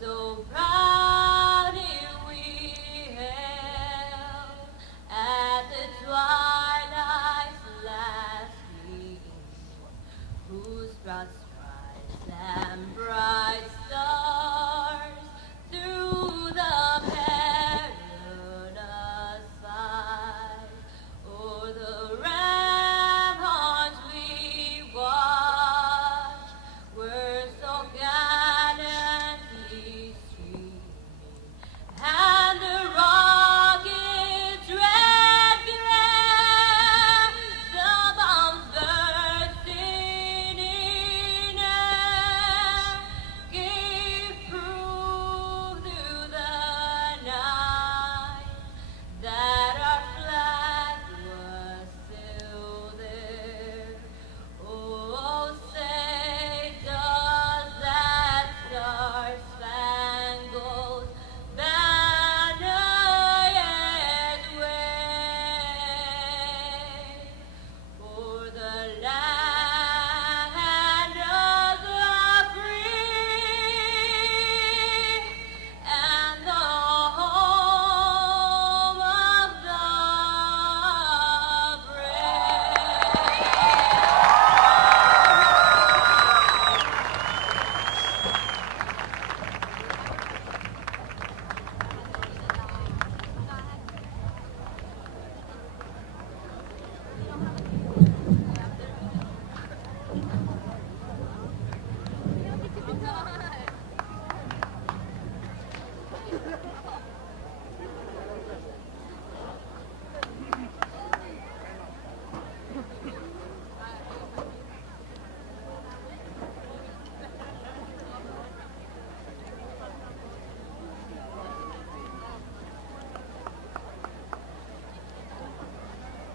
so proudly we hailed at the twilight's last gleam, whose broad stripes and bright stars through the perilous fight o'er the ramparts we watched were so gallantly streaming, and the rocket's red glare, the bombs bursting in air, gave proof through the night that our flag was still there. Oh, say does that star-spangled banner yet wave for the land of the free and the home of the brave?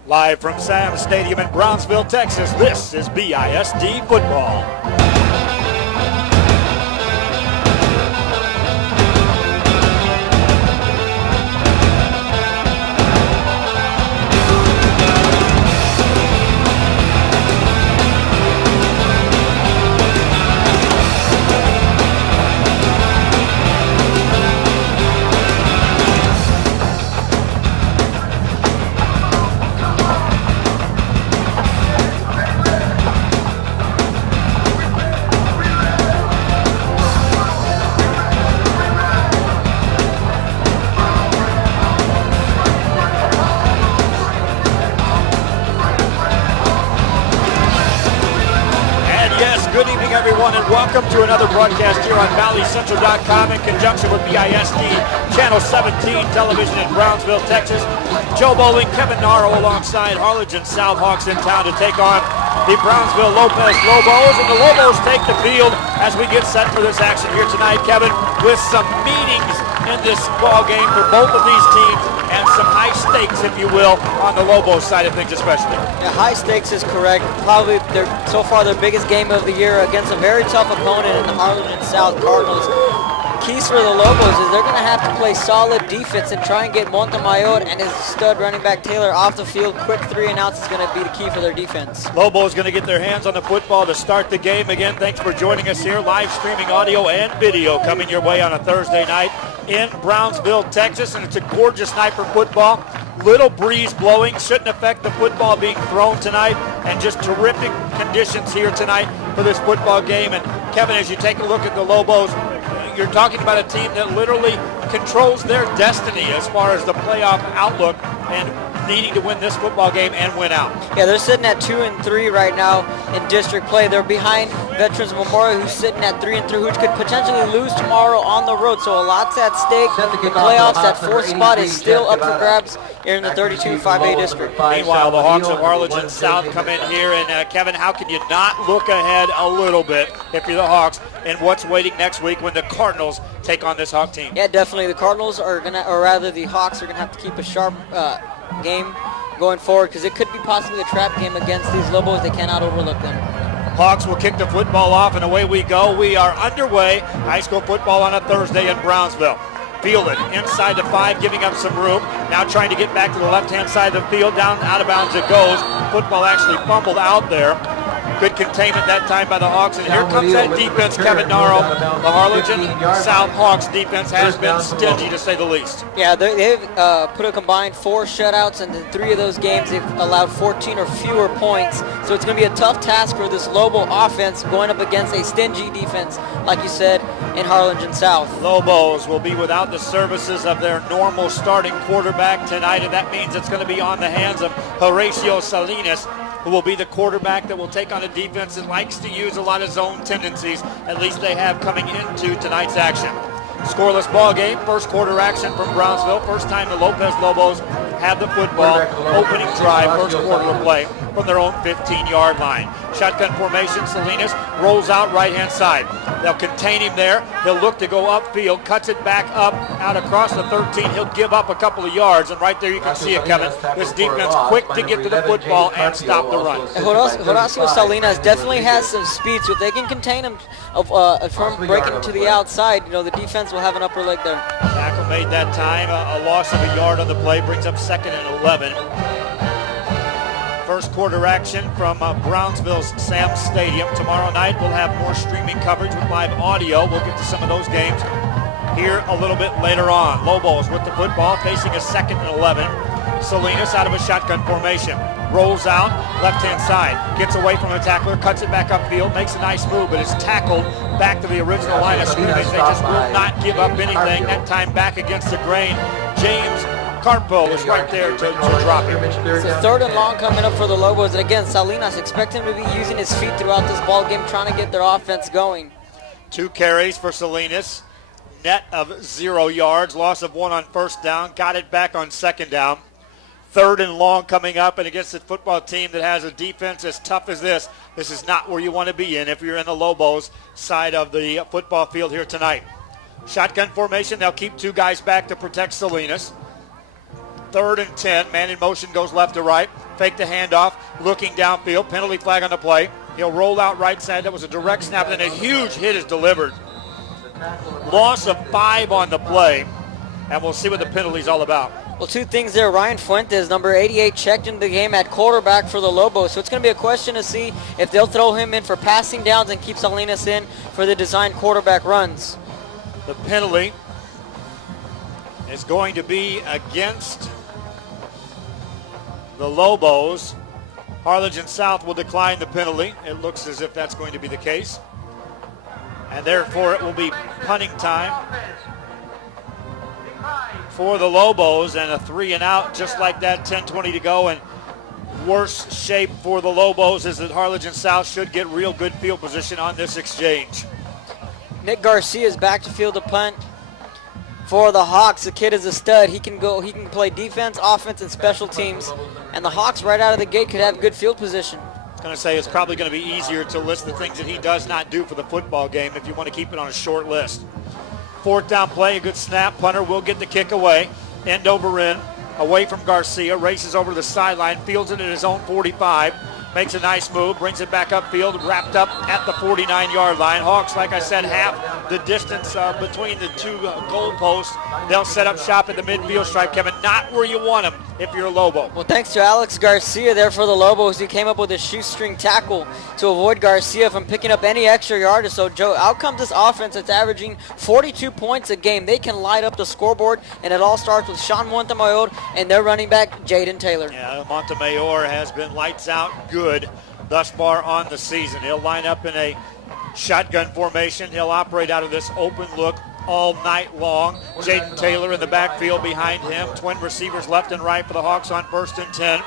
Live from Sam's Stadium in Brownsville, Texas, this is BISD football. Good evening, everyone, and welcome to another broadcast here on ValleyCentral.com in conjunction with BISD Channel 17 television in Brownsville, Texas. Joe Bowling, Kevin Narrow alongside Harlingen South Hawks in town to take on the Brownsville Lopez Lobos, and the Lobos take the field as we get set for this action here tonight, Kevin, with some meetings in this ball game for both of these teams and some high stakes, if you will, on the Lobos side of things especially. Yeah, high stakes is correct. Probably so far their biggest game of the year against a very tough opponent in the Harlingen South Cardinals. Keys for the Lobos is they're going to have to play solid defense and try and get Montemayor and his stud running back Taylor off the field. Quick 3 and outs is going to be the key for their defense. Lobos going to get their hands on the football to start the game. Again, thanks for joining us here. Live streaming audio and video coming your way on a Thursday night in Brownsville, Texas, and it's a gorgeous night for football. Little breeze blowing, shouldn't affect the football being thrown tonight, and just terrific conditions here tonight for this football game. And Kevin, as you take a look at the Lobos, you're talking about a team that literally controls their destiny as far as the playoff outlook and needing to win this football game and win out. Yeah, they're sitting at 2-3 right now in district play. They're behind Veterans Memorial, who's sitting at 3-3, which could potentially lose tomorrow on the road. So a lot's at stake. The playoffs, that 4th spot is still up for grabs here in the 32-5A district. Meanwhile, the Hawks of Harlingen South come in here, and Kevin, how can you not look ahead a little bit if you're the Hawks and what's waiting next week when the Cardinals take on this Hawk team? Yeah, definitely. The Cardinals are gonna, or rather, the Hawks are gonna have to keep a sharp game going forward because it could be possibly a trap game against these Lobos. They cannot overlook them. Hawks will kick the football off, and away we go. We are underway. High school football on a Thursday in Brownsville. Fielded inside the 5, giving up some room. Now trying to get back to the left-hand side of the field. Down, out of bounds it goes. Football actually fumbled out there. Good containment that time by the Hawks. And here comes that defense, Kevin Naro. The Harlingen South Hawks defense has been stingy, to say the least. Yeah, they've put a combined 4 shutouts, and in 3 of those games they've allowed 14 or fewer points. So it's going to be a tough task for this Lobo offense going up against a stingy defense, like you said, in Harlingen South. Lobos will be without the services of their normal starting quarterback tonight, and that means it's going to be on the hands of Horacio Salinas, who will be the quarterback that will take on a defense that likes to use a lot of zone tendencies. At least they have coming into tonight's action. Scoreless ball game, first quarter action from Brownsville. First time the Lopez Lobos have the football. Opening drive, first quarter of play from their own 15-yard line. Shotgun formation, Salinas rolls out right-hand side. They'll contain him there. He'll look to go upfield, cuts it back up, out across the 13. He'll give up a couple of yards, and right there you can see it, Kevin. This defense quick to get to the football and stop the run. Horacio Salinas definitely has some speed, so if they can contain him from breaking to the outside, you know, the defense will have an upper leg there. Tackle made that time, a loss of a yard on the play, brings up 2nd and 11. First quarter action from Brownsville's Sam's Stadium. Tomorrow night we'll have more streaming coverage with live audio. We'll get to some of those games here a little bit later on. Lobos with the football, facing a 2nd and 11. Salinas out of a shotgun formation. Rolls out, left-hand side. Gets away from the tackler, cuts it back upfield, makes a nice move, but is tackled back to the original line of scrimmage. They just will not give up anything. That time back against the grain. James Carpo is right there to drop him. So 3rd and long coming up for the Lobos. And again, Salinas, expect him to be using his feet throughout this ball game, trying to get their offense going. 2 carries for Salinas. Net of 0 yards. Loss of 1 on first down. Got it back on second down. 3rd and long coming up, and against a football team that has a defense as tough as this is not where you want to be in if you're in the Lobos side of the football field here tonight. Shotgun formation. They'll keep 2 guys back to protect Salinas. 3rd and 10. Man in motion, goes left to right. Fake the handoff. Looking downfield. Penalty flag on the play. He'll roll out right side. That was a direct snap, and then a huge hit is delivered. Loss of 5 on the play, and we'll see what the penalty's all about. Well, 2 things there. Ryan Fuentes, number 88, checked into the game at quarterback for the Lobos. So it's going to be a question to see if they'll throw him in for passing downs and keep Salinas in for the designed quarterback runs. The penalty is going to be against the Lobos. Harlingen South will decline the penalty. It looks as if that's going to be the case. And therefore it will be punting time for the Lobos, and a 3 and out just like that, 10:20 to go. And worse shape for the Lobos is that Harlingen South should get real good field position on this exchange. Nick Garcia is back to field a punt for the Hawks. The kid is a stud. He can play defense, offense, and special teams. And the Hawks right out of the gate could have good field position. I was going to say it's probably going to be easier to list the things that he does not do for the football game if you want to keep it on a short list. 4th down play, a good snap. Punter will get the kick away. End over end, away from Garcia. Races over to the sideline, fields it at his own 45. Makes a nice move, brings it back upfield, wrapped up at the 49-yard line. Hawks, like I said, half the distance between the 2 goalposts. They'll set up shop at the midfield stripe, Kevin. Not where you want them if you're a Lobo. Well, thanks to Alex Garcia there for the Lobos. He came up with a shoestring tackle to avoid Garcia from picking up any extra yardage. So, Joe, out comes this offense that's averaging 42 points a game. They can light up the scoreboard, and it all starts with Sean Montemayor and their running back, Jaden Taylor. Yeah, Montemayor has been lights out good thus far on the season. He'll line up in a shotgun formation. He'll operate out of this open look all night long. Jaden Taylor in the backfield behind him. Twin receivers left and right for the Hawks on 1st and 10.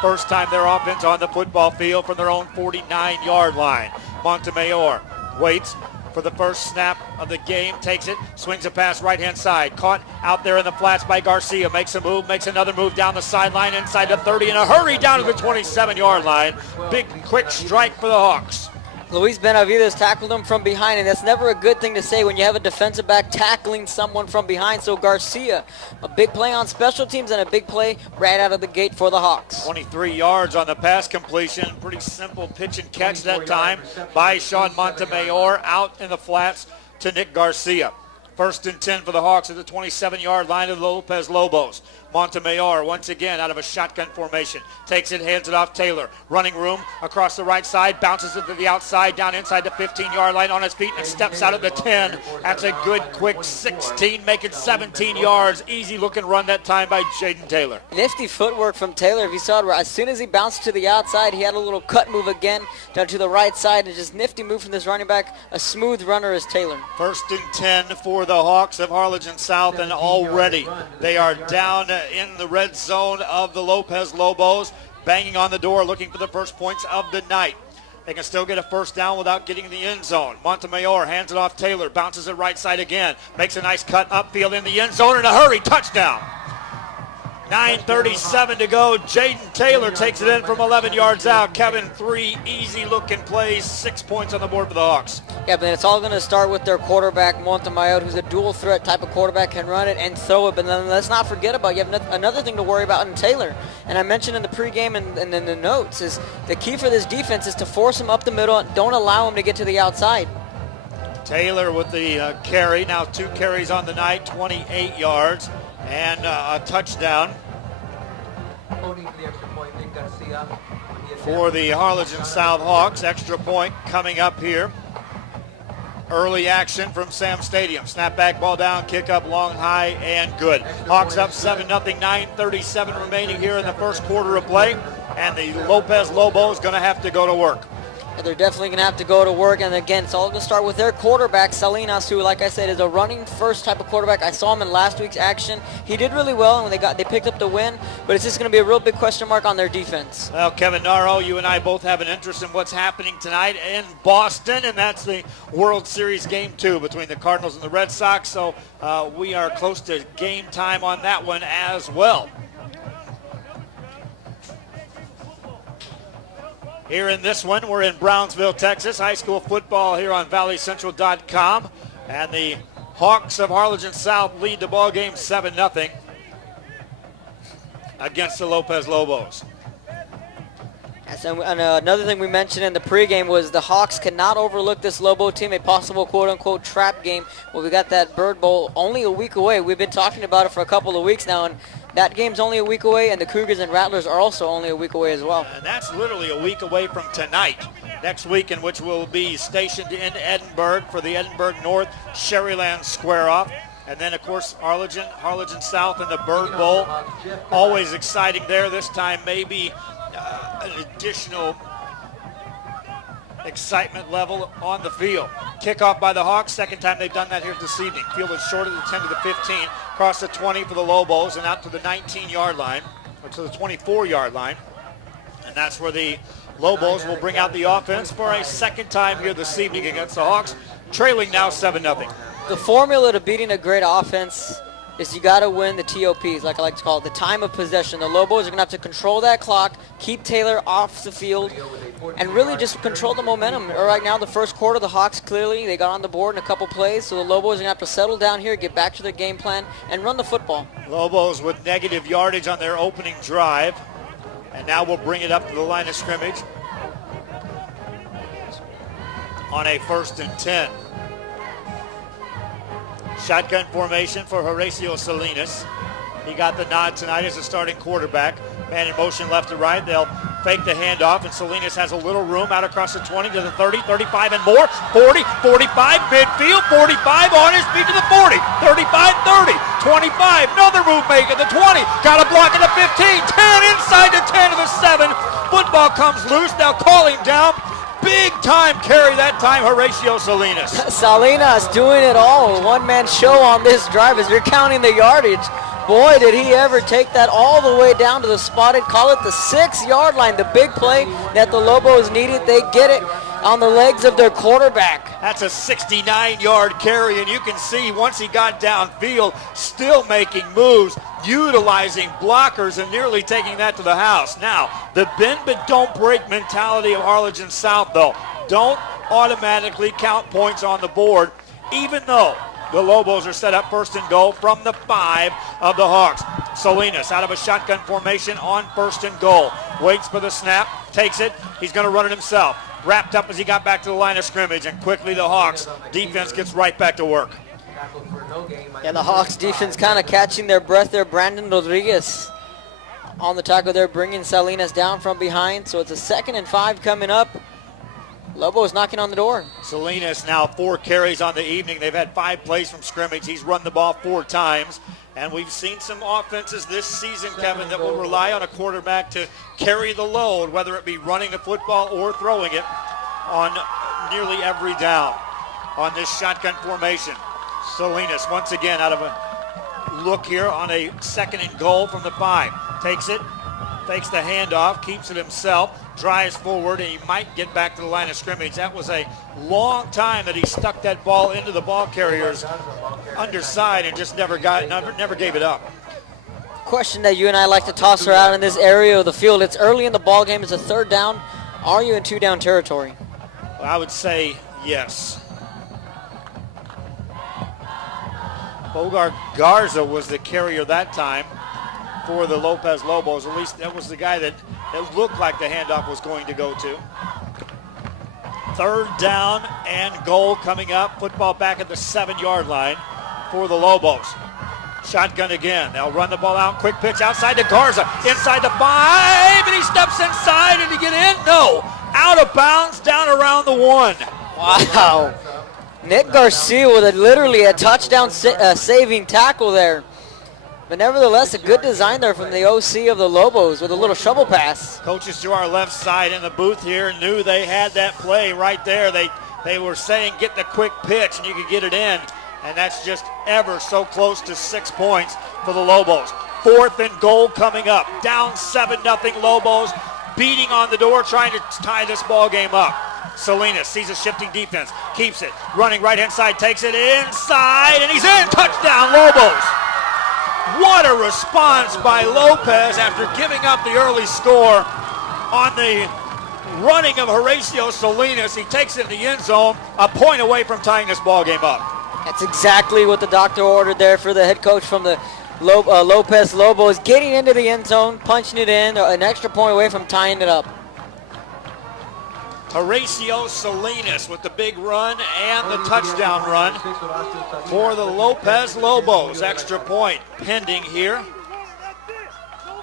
First time their offense on the football field from their own 49-yard line. Montemayor waits for the first snap of the game, takes it, swings a pass right-hand side. Caught out there in the flats by Garcia. Makes a move, makes another move down the sideline inside the 30 in a hurry down to the 27-yard line. Big, quick strike for the Hawks. Luis Benavides tackled him from behind, and that's never a good thing to say when you have a defensive back tackling someone from behind. So Garcia, a big play on special teams and a big play right out of the gate for the Hawks. 23 yards on the pass completion. Pretty simple pitch and catch that time by Sean Montemayor out in the flats to Nick Garcia. 1st and 10 for the Hawks at the 27-yard line of the Lopez Lobos. Montemayor once again out of a shotgun formation. Takes it, hands it off Taylor. Running room across the right side, bounces it to the outside, down inside the 15-yard line on his feet and steps out of the 10. That's a good quick 16, making 17 yards. Easy looking run that time by Jaden Taylor. Nifty footwork from Taylor. If you saw it, as soon as he bounced to the outside, he had a little cut move again down to the right side, and just nifty move from this running back. A smooth runner is Taylor. 1st and 10 for the Hawks of Harlingen South, and already they are down in the red zone of the Lopez Lobos, banging on the door looking for the first points of the night. They can still get a first down without getting in the end zone. Montemayor hands it off Taylor, bounces it right side again, makes a nice cut upfield in the end zone in a hurry, touchdown. 9:37 to go. Jaden Taylor takes it in from 11 yards out. Kevin, 3 easy-looking plays, 6 points on the board for the Hawks. Yeah, but it's all going to start with their quarterback, Montemayor, who's a dual-threat type of quarterback, can run it and throw it. But then let's not forget about, you have another thing to worry about in Taylor. And I mentioned in the pregame and in the notes, is the key for this defense is to force him up the middle and don't allow him to get to the outside. Taylor with the carry, now 2 carries on the night, 28 yards. And a touchdown for the Harlingen South Hawks. Extra point coming up here. Early action from Sam Stadium. Snap back, ball down, kick up long, high, and good. Hawks up 7-0, 9:37 remaining here in the first quarter of play. And the Lopez Lobos going to have to go to work. They're definitely going to have to go to work, and again, it's all going to start with their quarterback, Salinas, who, like I said, is a running first type of quarterback. I saw him in last week's action. He did really well, and they picked up the win, but it's just going to be a real big question mark on their defense. Well, Kevin Naro, you and I both have an interest in what's happening tonight in Boston, and that's the World Series Game 2 between the Cardinals and the Red Sox, so we are close to game time on that one as well. Here in this one, we're in Brownsville, Texas. High school football here on valleycentral.com. And the Hawks of Harlingen South lead the ball game 7-0 against the Lopez Lobos. Yes, and another thing we mentioned in the pregame was the Hawks cannot overlook this Lobo team, a possible quote-unquote trap game. Well, we got that Bird Bowl only a week away. We've been talking about it for a couple of weeks now, and that game's only a week away, and the Cougars and Rattlers are also only a week away as well. And that's literally a week away from tonight. Next week, in which we'll be stationed in Edinburgh for the Edinburgh North Sherryland Square-Off. And then, of course, Harlingen South and the Bird Bowl. Always exciting there. This time maybe an additional excitement level on the field. Kickoff by the Hawks. Second time they've done that here this evening. Field is short of the 10 to the 15. Across the 20 for the Lobos and out to the 19-yard line, or to the 24-yard line. And that's where the Lobos will bring out the offense for a second time here this evening against the Hawks, trailing now 7-0. The formula to beating a great offense is you got to win the TOPs, like I like to call it, the time of possession. The Lobos are going to have to control that clock, keep Taylor off the field, and really just control the momentum. Right now, the first quarter, the Hawks clearly, they got on the board in a couple plays, so the Lobos are going to have to settle down here, get back to their game plan, and run the football. Lobos with negative yardage on their opening drive, and now we'll bring it up to the line of scrimmage on a 1st and 10. Shotgun formation for Horacio Salinas. He got the nod tonight as a starting quarterback. Man in motion left to right. They'll fake the handoff, and Salinas has a little room out across the 20 to the 30, 35 and more, 40, 45, midfield, 45 on his feet to the 40, 35, 30, 25, another move making the 20, got a block at the 15, 10, inside the 10 to the 7. Football comes loose, now call him down. Big time carry that time, Horacio Salinas. Salinas doing it all. One-man show on this drive as you're counting the yardage. Boy, did he ever take that all the way down to the spotted, call it the 6-yard line. The big play that the Lobos needed, they get it on the legs of their quarterback. That's a 69-yard carry, and you can see once he got downfield, still making moves, utilizing blockers, and nearly taking that to the house. Now, the bend but don't break mentality of Harlingen South, though. Don't automatically count points on the board, even though the Lobos are set up 1st and goal from the 5 of the Hawks. Salinas out of a shotgun formation on 1st and goal. Waits for the snap, takes it. He's going to run it himself. Wrapped up as he got back to the line of scrimmage, and quickly the Hawks defense gets right back to work. Yeah, the Hawks defense kind of catching their breath there. Brandon Rodriguez on the tackle there, bringing Salinas down from behind. So it's a 2nd and 5 coming up. Lobos knocking on the door. Salinas now 4 carries on the evening. They've had 5 plays from scrimmage. He's run the ball 4 times. And we've seen some offenses this season, Kevin, that will rely on a quarterback to carry the load, whether it be running the football or throwing it on nearly every down. On this shotgun formation, Salinas once again out of a look here on a 2nd and goal from the 5. Takes it, takes the handoff, keeps it himself, drives forward, and he might get back to the line of scrimmage. That was a long time that he stuck that ball into the ball carrier's underside and just never gave it up. Question that you and I like to toss around in this area of the field. It's early in the ball game. It's a 3rd down. Are you in 2-down territory? Well, I would say yes. Bogart Garza was the carrier that time for the Lopez Lobos. At least that was the guy that looked like the handoff was going to go to. 3rd down and goal coming up. Football back at the 7-yard line for the Lobos. Shotgun again. They'll run the ball out. Quick pitch outside to Garza. Inside the 5, and he steps inside. Did he get in? No. Out of bounds, down around the 1. Wow. Nick Garcia with literally a touchdown saving tackle there. But nevertheless, a good design there from the OC of the Lobos with a little shovel pass. Coaches to our left side in the booth here knew they had that play right there. They were saying get the quick pitch and you could get it in. And that's just ever so close to 6 points for the Lobos. 4th and goal coming up. Down 7-0 Lobos, beating on the door, trying to tie this ball game up. Salinas sees a shifting defense, keeps it, running right-hand side, takes it inside, and he's in. Touchdown, Lobos. What a response by Lopez after giving up the early score on the running of Horacio Salinas. He takes it in the end zone, a point away from tying this ball game up. That's exactly what the doctor ordered there for the head coach from the Lopez Lobos, getting into the end zone, punching it in, an extra point away from tying it up. Horacio Salinas with the big run and the touchdown run for the Lopez Lobos. Extra point pending here.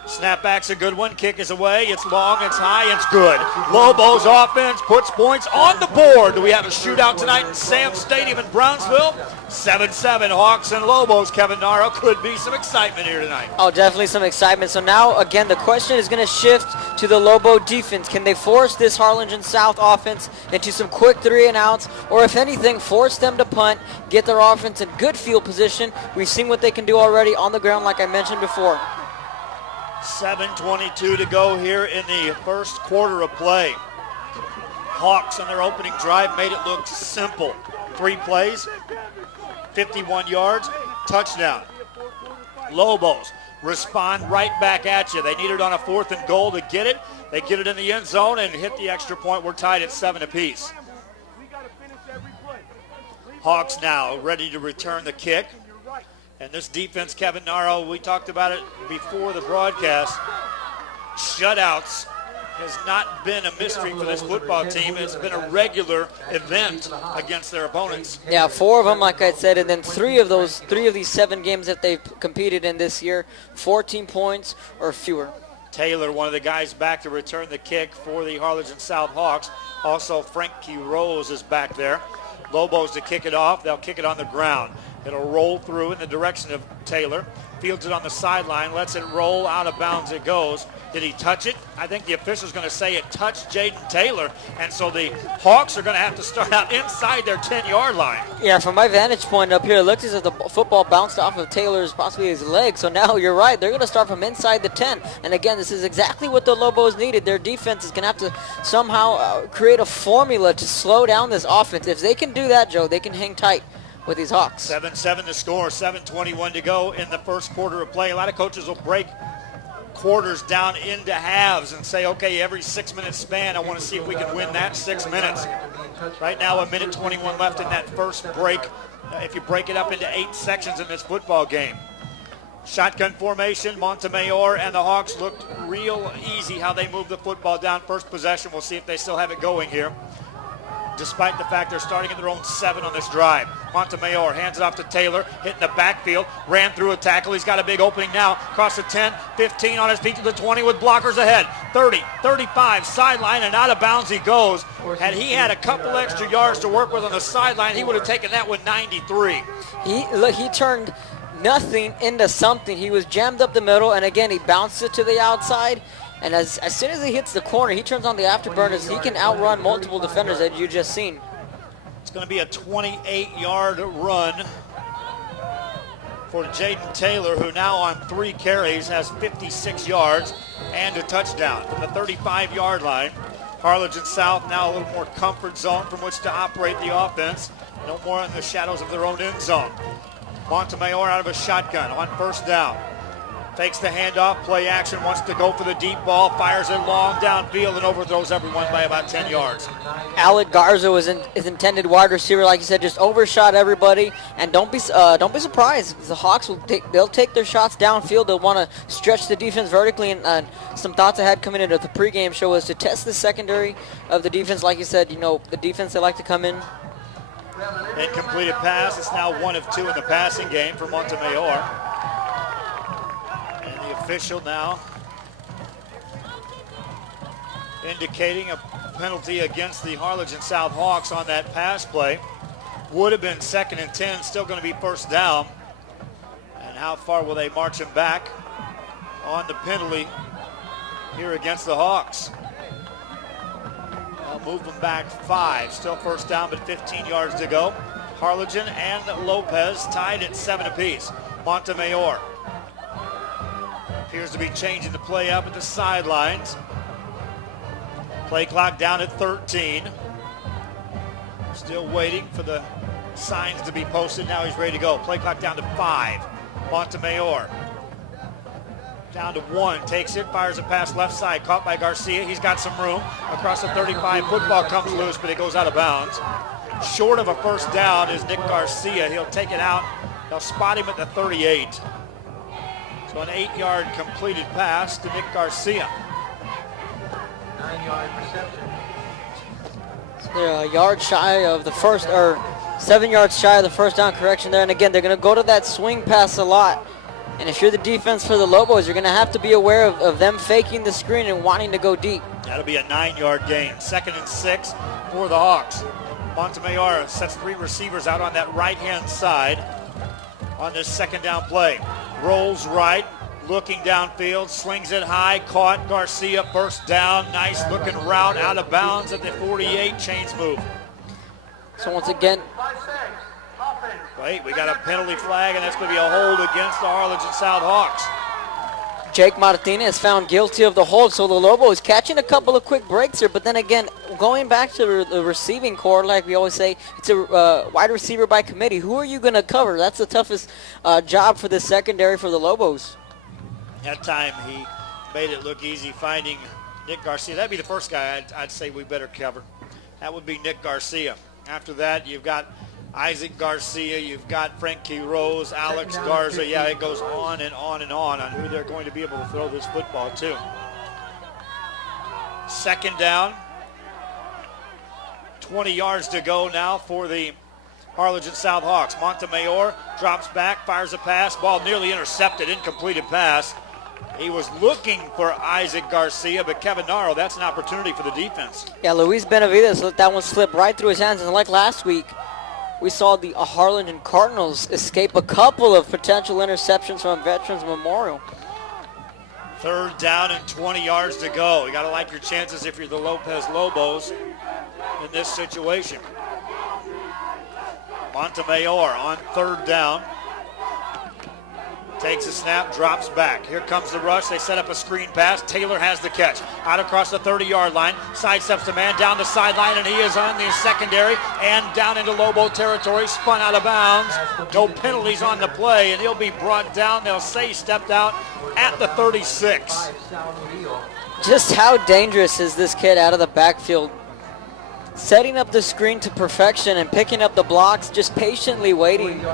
Snapback's a good one. Kick is away. It's long, it's high, it's good. Lobos offense puts points on the board. Do we have a shootout tonight in Sam Stadium in Brownsville? 7-7 Hawks and Lobos. Kevin Naro, could be some excitement here tonight. Oh, definitely some excitement. So now, again, the question is going to shift to the Lobo defense. Can they force this Harlingen South offense into some quick 3-and-outs? Or if anything, force them to punt, get their offense in good field position. We've seen what they can do already on the ground, like I mentioned before. 7:22 to go here in the first quarter of play. Hawks on their opening drive made it look simple. 3 plays, 51 yards, touchdown. Lobos respond right back at you. They need it on a 4th and goal to get it. They get it in the end zone and hit the extra point. We're tied at 7 apiece. Hawks now ready to return the kick. And this defense, Kevin Naro, we talked about it before the broadcast. Shutouts has not been a mystery for this football team. It's been a regular event against their opponents. Yeah, 4 of them, like I said, and then 3 of these 7 games that they've competed in this year, 14 points or fewer. Taylor, one of the guys back to return the kick for the Harlingen South Hawks. Also, Frankie Rose is back there. Lobos to kick it off. They'll kick it on the ground. It'll roll through in the direction of Taylor. Fields it on the sideline, lets it roll out of bounds. It goes. Did he touch it? I think the official's going to say it touched Jaden Taylor, and so the Hawks are going to have to start out inside their 10-yard line. Yeah, from my vantage point up here, it looks as if the football bounced off of Taylor's, possibly his leg. So now you're right. They're going to start from inside the 10. And again, this is exactly what the Lobos needed. Their defense is going to have to somehow create a formula to slow down this offense. If they can do that, Joe, they can hang tight with these Hawks. 7-7 to score, 7:21 to go in the first quarter of play. A lot of coaches will break quarters down into halves and say, okay, every 6-minute span, I want to see if we can win that 6 minutes. Right now, 1:21 left in that first break. If you break it up into 8 sections in this football game. Shotgun formation, Montemayor and the Hawks looked real easy how they moved the football down. First possession, we'll see if they still have it going here. despite the fact they're starting at their own 7 on this drive. Montemayor hands it off to Taylor, hitting the backfield, ran through a tackle. He's got a big opening now, across the 10, 15, on his feet to the 20 with blockers ahead. 30, 35, sideline, and out of bounds he goes. Had he had a couple extra yards to work with on the sideline, he would have taken that with 93. He turned nothing into something. He was jammed up the middle, and again, he bounced it to the outside. And as soon as he hits the corner, he turns on the afterburners. He can outrun multiple defenders that you just seen. It's going to be a 28-yard run for Jaden Taylor, who now on 3 carries has 56 yards and a touchdown from the 35-yard line. Harlingen South now a little more comfort zone from which to operate the offense. No more in the shadows of their own end zone. Montemayor out of a shotgun on first down. Takes the handoff, play action, wants to go for the deep ball, fires it long downfield and overthrows everyone by about 10 yards. Alec Garza was his intended wide receiver, like you said, just overshot everybody. And don't be surprised. The Hawks they'll take their shots downfield. They'll want to stretch the defense vertically. And some thoughts I had coming into the pregame show was to test the secondary of the defense. Like you said, the defense they like to come in. Incompleted pass. It's now 1 of 2 in the passing game for Montemayor. Official now indicating a penalty against the Harlingen South Hawks on that pass play. Would have been 2nd and 10, still going to be first down. And how far will they march him back on the penalty here against the Hawks? I'll move them back 5, still first down, but 15 yards to go. Harlingen and Lopez tied at 7 apiece. Montemayor appears to be changing the play up at the sidelines. Play clock down at 13. Still waiting for the signs to be posted. Now he's ready to go. Play clock down to 5. Montemayor down to 1. Takes it, fires a pass left side. Caught by Garcia. He's got some room. Across the 35. Football comes loose, but it goes out of bounds. Short of a first down is Nick Garcia. He'll take it out. They'll spot him at the 38. So an 8-yard completed pass to Nick Garcia. 9-yard reception. So they're a yard shy of the first, or 7 yards shy of the first down correction there. And again, they're going to go to that swing pass a lot. And if you're the defense for the Lobos, you're going to have to be aware of them faking the screen and wanting to go deep. That'll be a 9-yard gain. 2nd and 6 for the Hawks. Montemayor sets 3 receivers out on that right-hand side on this 2nd down play. Rolls right, looking downfield, slings it high, caught. Garcia first down. Nice looking route out of bounds at the 48. Chains move. So once again, Wait, we got a penalty flag, and that's going to be a hold against the Harlingen South Hawks. Jake Martinez found guilty of the hold, so the Lobos catching a couple of quick breaks here. But then again, going back to the receiving core, like we always say, it's a wide receiver by committee. Who are you going to cover? That's the toughest job for the secondary for the Lobos. That time he made it look easy finding Nick Garcia. That'd be the first guy I'd say we better cover. That would be Nick Garcia. After that, you've got Isaac Garcia, you've got Frankie Rose, Alex Garza. Yeah, it goes on and on and on who they're going to be able to throw this football to. 2nd down. 20 yards to go now for the Harlingen South Hawks. Montemayor drops back, fires a pass. Ball nearly intercepted, incompleted pass. He was looking for Isaac Garcia, but Kevin Naro, that's an opportunity for the defense. Yeah, Luis Benavides let that one slip right through his hands. And like last week, we saw the Harlingen Cardinals escape a couple of potential interceptions from Veterans Memorial. 3rd down and 20 yards to go. You got to like your chances if you're the Lopez Lobos in this situation. Montemayor on 3rd down. Takes a snap, drops back. Here comes the rush. They set up a screen pass. Taylor has the catch. Out across the 30-yard line. Sidesteps the man down the sideline, and he is on the secondary and down into Lobo territory. Spun out of bounds. No penalties on the play, and he'll be brought down. They'll say he stepped out at the 36. Just how dangerous is this kid out of the backfield? Setting up the screen to perfection and picking up the blocks, just patiently waiting.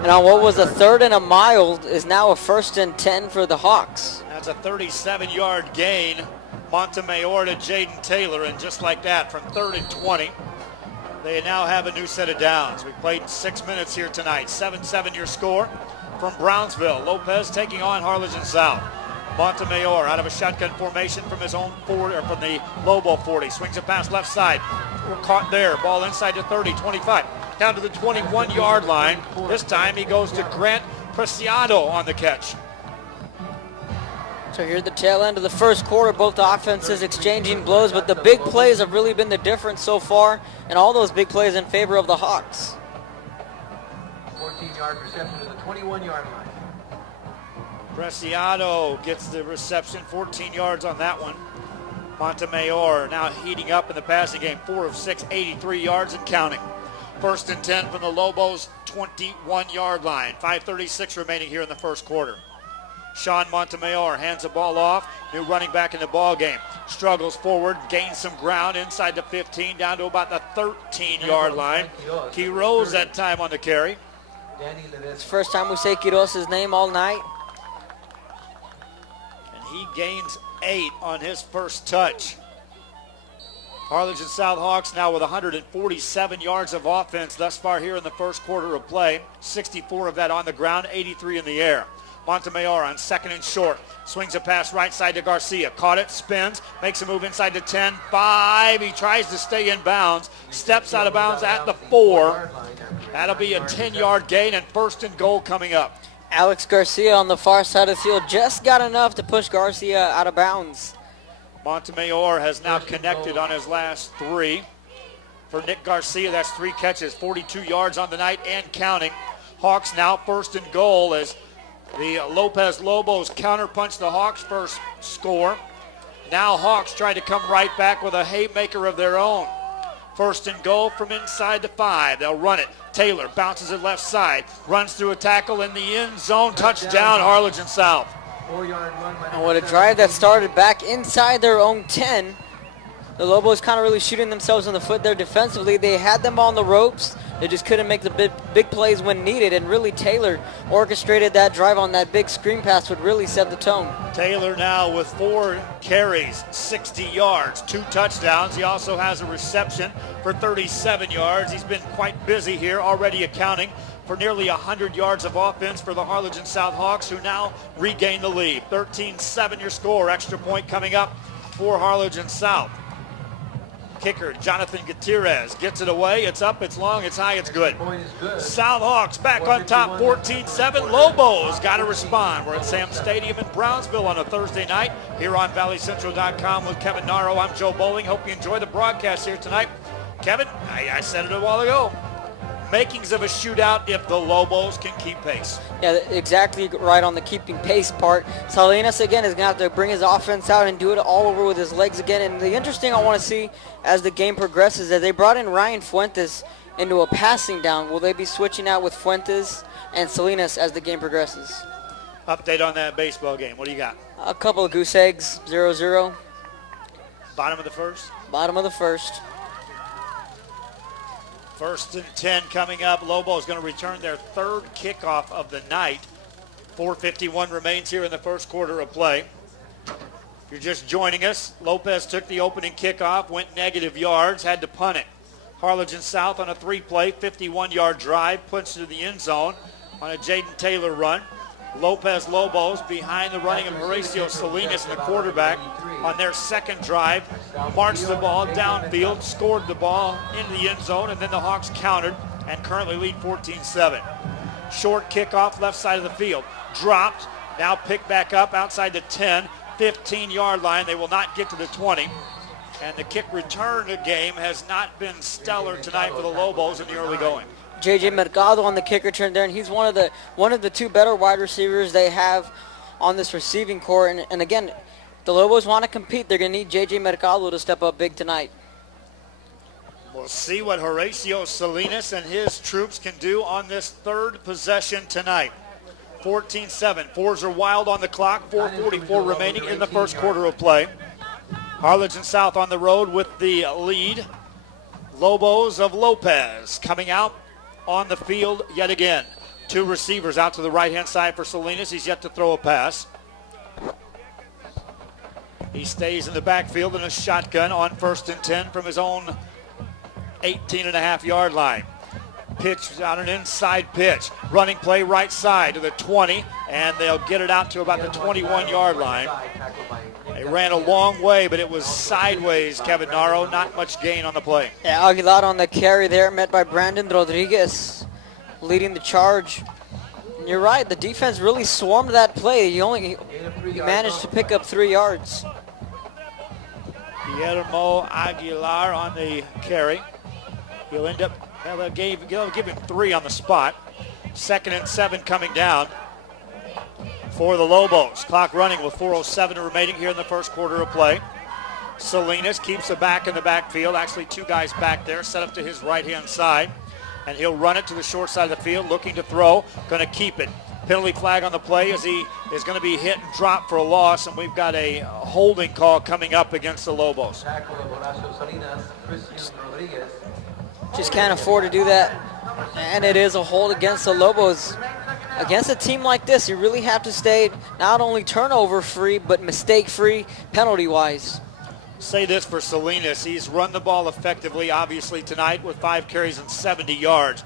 And on what was a 3rd and a mile is now a 1st and 10 for the Hawks. That's a 37-yard gain Montemayor to Jaden Taylor, and just like that, from 3rd and 20, they now have a new set of downs. We played 6 minutes here tonight. 7-7 your score from Brownsville. Lopez taking on Harlingen South. Montemayor out of a shotgun formation from his own 40, or from the Lobo 40. Swings it past left side. We're caught there. Ball inside to 30, 25. Down to the 21-yard line. This time he goes to Grant Preciado on the catch. So here at the tail end of the first quarter, both offenses exchanging blows, but the big plays have really been the difference so far, and all those big plays in favor of the Hawks. 14-yard reception to the 21-yard line. Preciado gets the reception, 14 yards on that one. Montemayor now heating up in the passing game, 4 of 6, 83 yards and counting. 1st and 10 from the Lobos' 21-yard line. 5:36 remaining here in the first quarter. Sean Montemayor hands the ball off. New running back in the ball game. Struggles forward, gains some ground inside the 15, down to about the 13-yard line. Quiroz that time on the carry. It's the first time we say Quiroz' name all night. And he gains 8 on his first touch. Harlingen South Hawks now with 147 yards of offense thus far here in the first quarter of play. 64 of that on the ground, 83 in the air. Montemayor on 2nd and short. Swings a pass right side to Garcia. Caught it, spins, makes a move inside to 10, 5. He tries to stay in bounds. Steps out of bounds at the 4. That'll be a 10-yard gain and 1st and goal coming up. Alex Garcia on the far side of the field just got enough to push Garcia out of bounds. Montemayor has now connected on his last 3. For Nick Garcia, that's 3 catches, 42 yards on the night and counting. Hawks now 1st and goal as the Lopez Lobos counterpunch the Hawks' first score. Now Hawks try to come right back with a haymaker of their own. 1st and goal from inside the 5. They'll run it. Taylor bounces it left side, runs through a tackle in the end zone. Touchdown, Harlingen South. 4-yard run by And what a drive that started back inside their own 10. The Lobos kind of really shooting themselves in the foot there defensively. They had them on the ropes. They just couldn't make the big plays when needed, and really Taylor orchestrated that drive on that big screen pass, would really set the tone. Taylor now with 4 carries, 60 yards, 2 touchdowns. He also has a reception for 37 yards. He's been quite busy here, already accounting for nearly 100 yards of offense for the Harlingen South Hawks, who now regain the lead. 13-7 your score. Extra point coming up for Harlingen South. Kicker Jonathan Gutierrez gets it away. It's up, it's long, it's high, it's good. Point is good. South Hawks back on top, 14-7. Lobos got to respond. We're at Sam Stadium in Brownsville on a Thursday night here on ValleyCentral.com with Kevin Naro. I'm Joe Bowling. Hope you enjoy the broadcast here tonight. Kevin, I said it a while ago. Makings of a shootout if the Lobos can keep pace. Yeah, exactly right on the keeping pace part. Salinas, again, is going to have to bring his offense out and do it all over with his legs again. And the interesting I want to see as the game progresses is they brought in Ryan Fuentes into a passing down. Will they be switching out with Fuentes and Salinas as the game progresses? Update on that baseball game. What do you got? A couple of goose eggs, 0-0. Bottom of the first? Bottom of the first. 1st and 10 coming up. Lobos going to return their 3rd kickoff of the night. 4:51 remains here in the first quarter of play. If you're just joining us, Lopez took the opening kickoff, went negative yards, had to punt it. Harlingen South on a 3-play, 51-yard drive, puts to the end zone on a Jaden Taylor run. Lopez Lobos behind the running of Horacio Salinas and the quarterback on their 2nd drive. Marched the ball downfield, scored the ball into the end zone, and then the Hawks countered and currently lead 14-7. Short kickoff left side of the field. Dropped, now picked back up outside the 10, 15-yard line. They will not get to the 20. And the kick return game has not been stellar tonight for the Lobos in the early going. J.J. Mercado on the kick return there, and he's one of the 2 better wide receivers they have on this receiving core. And again, the Lobos want to compete. They're going to need J.J. Mercado to step up big tonight. We'll see what Horacio Salinas and his troops can do on this 3rd possession tonight. 14-7. 4s are wild on the clock. 4:44 remaining in the first quarter of play. Harlingen South on the road with the lead. Lobos of Lopez coming out on the field yet again. 2 receivers out to the right-hand side for Salinas. He's yet to throw a pass. He stays in the backfield in a shotgun on 1st and 10 from his own 18.5-yard line. Pitch on an inside pitch. Running play right side to the 20, and they'll get it out to about the 21-yard line. They ran a long way, but it was sideways, Kevin Naro. Not much gain on the play. Yeah, Aguilar on the carry there, met by Brandon Rodriguez, leading the charge. And you're right, the defense really swarmed that play. He managed to pick up 3 yards. Guillermo Aguilar on the carry. He'll end up, well, they'll give him 3 on the spot. 2nd and 7 coming down for the Lobos. Clock running with 4:07 remaining here in the first quarter of play. Salinas keeps it back in the backfield. Actually, 2 guys back there, set up to his right-hand side. And he'll run it to the short side of the field, looking to throw, going to keep it. Penalty flag on the play as he is going to be hit and dropped for a loss, and we've got a holding call coming up against the Lobos. Just can't afford to do that. And it is a hold against the Lobos. Against a team like this, you really have to stay not only turnover-free, but mistake-free penalty-wise. Say this for Salinas. He's run the ball effectively, obviously, tonight with 5 carries and 70 yards.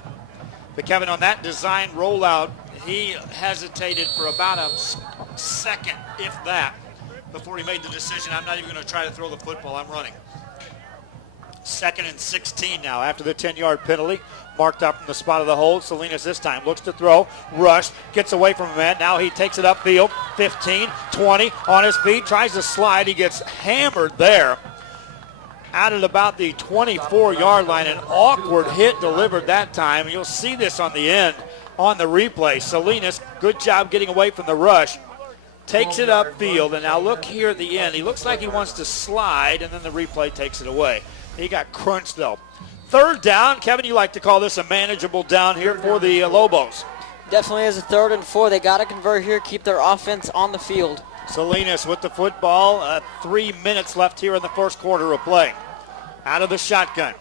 But, Kevin, on that design rollout, he hesitated for about a second, if that, before he made the decision, I'm not even going to try to throw the football, I'm running. 2nd and 16 now after the 10-yard penalty. Marked up from the spot of the hold. Salinas this time looks to throw. Rush. Gets away from a man. Now he takes it upfield. 15, 20 on his feet. Tries to slide. He gets hammered there. Out at about the 24-yard line. An awkward hit delivered that time. You'll see this on the end on the replay. Salinas, good job getting away from the rush. Takes it upfield. And now look here at the end. He looks like he wants to slide, and then the replay takes it away. He got crunched, though. 3rd down. Kevin, you like to call this a manageable down here for the Lobos. Definitely is a 3rd and 4. They got to convert here, keep their offense on the field. Salinas with the football. 3 minutes left here in the first quarter of play. Out of the shotgun.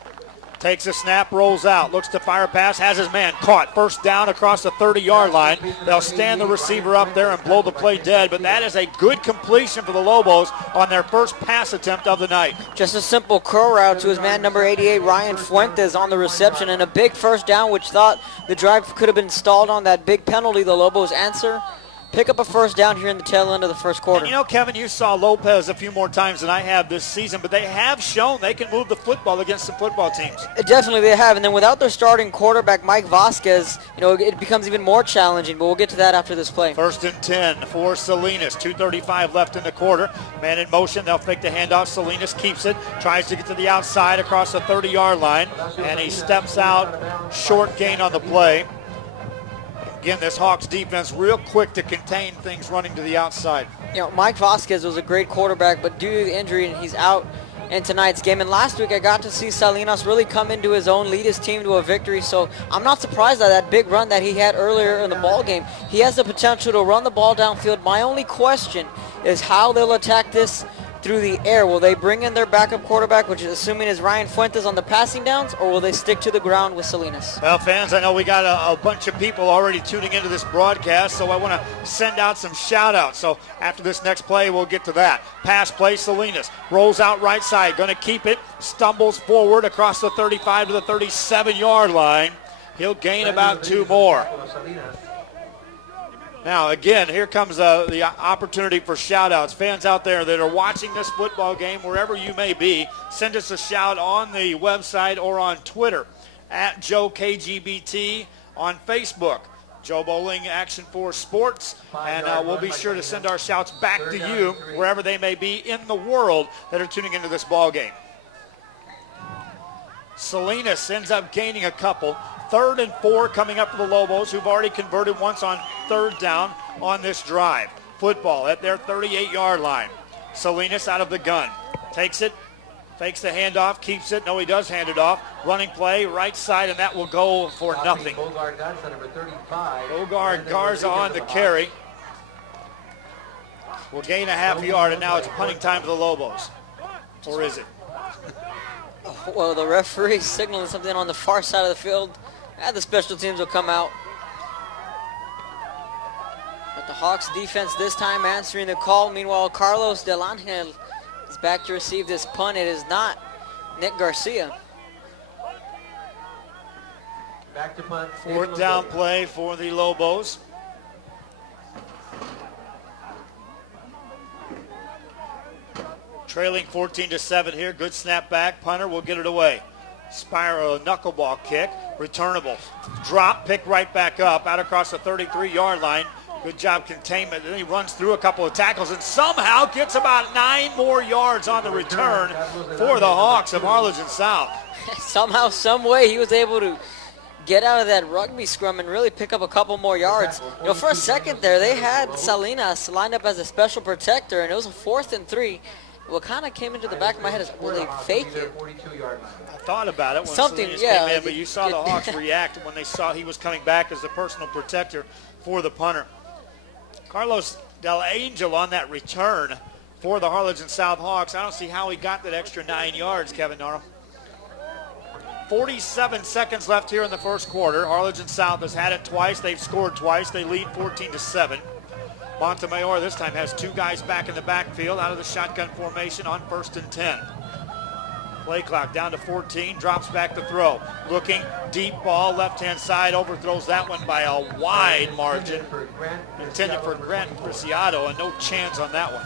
Takes a snap, rolls out, looks to fire a pass, has his man caught. 1st down across the 30-yard line. They'll stand the receiver up there and blow the play dead, but that is a good completion for the Lobos on their first pass attempt of the night. Just a simple curl route to his man, number 88, Ryan Fuentes, on the reception, and a big 1st down, which thought the drive could have been stalled on that big penalty. The Lobos answer. Pick up a 1st down here in the tail end of the first quarter. And you know, Kevin, you saw Lopez a few more times than I have this season, but they have shown they can move the football against some football teams. Definitely they have. And then without their starting quarterback, Mike Vasquez, it becomes even more challenging, but we'll get to that after this play. 1st and 10 for Salinas. 2:35 left in the quarter. Man in motion. They'll fake the handoff. Salinas keeps it. Tries to get to the outside across the 30-yard line. And he steps out. Short gain on the play. Again, this Hawks defense real quick to contain things running to the outside. Mike Vasquez was a great quarterback, but due to the injury, he's out in tonight's game. And last week, I got to see Salinas really come into his own, lead his team to a victory. So I'm not surprised at that big run that he had earlier in the ball game. He has the potential to run the ball downfield. My only question is how they'll attack this through the air. Will they bring in their backup quarterback, which is assuming is Ryan Fuentes, on the passing downs, or will they stick to the ground with Salinas? Well, fans, I know we got a bunch of people already tuning into this broadcast, so I want to send out some shout-outs. So after this next play, we'll get to that. Pass play, Salinas rolls out right side, going to keep it, stumbles forward across the 35 to the 37-yard line. He'll gain about 2 more. Now, again, here comes the opportunity for shout-outs. Fans out there that are watching this football game, wherever you may be, send us a shout on the website or on Twitter, at JoeKGBT, on Facebook, Joe Bowling Action Force Sports, and we'll be sure to send our shouts back to you, wherever they may be in the world that are tuning into this ball game. Salinas ends up gaining a couple. 3rd and 4 coming up for the Lobos, who've already converted once on 3rd down on this drive. Football at their 38-yard line. Salinas out of the gun. Takes it, fakes the handoff, keeps it. No, he does hand it off. Running play, right side, and that will go for nothing. Bogard Garza on the carry. Will gain a half yard, and now it's punting time for the Lobos. Or is it? Well, the referee signaling something on the far side of the field. And the special teams will come out. But the Hawks defense this time answering the call. Meanwhile, Carlos Del Angel He's back to receive this punt. It is not Nick Garcia. Back to punt. Fourth down play for the Lobos. Trailing 14-7 here. Good snap back. Punter will get it away. Spiral knuckleball kick. Returnable. Drop. Pick right back up. Out across the 33-yard line. Good job containment. Then he runs through a couple of tackles and somehow gets about 9 more yards on the return for the Hawks of Harlingen South. Somehow, some way, he was able to get out of that rugby scrum and really pick up a couple more yards. You know, for a second there, they had Salinas lined up as a special protector, and it was a 4th and 3. What kind of came into the back of my head is, will they fake it? I thought about it when Something, Salinas yeah. came in, but you saw the Hawks react when they saw he was coming back as the personal protector for the punter. Carlos Del Angel on that return for the Harlingen South Hawks. I don't see how he got that extra 9 yards, Kevin Norrell. 47 seconds left here in the first quarter. Harlingen South has had it twice. They've scored twice. They lead 14-7. Montemayor this time has 2 guys back in the backfield out of the shotgun formation on 1st and 10. Play clock down to 14, drops back to throw. Looking, deep ball, left-hand side, overthrows that one by a wide margin. Intended for Grant Preciado, and no chance on that one.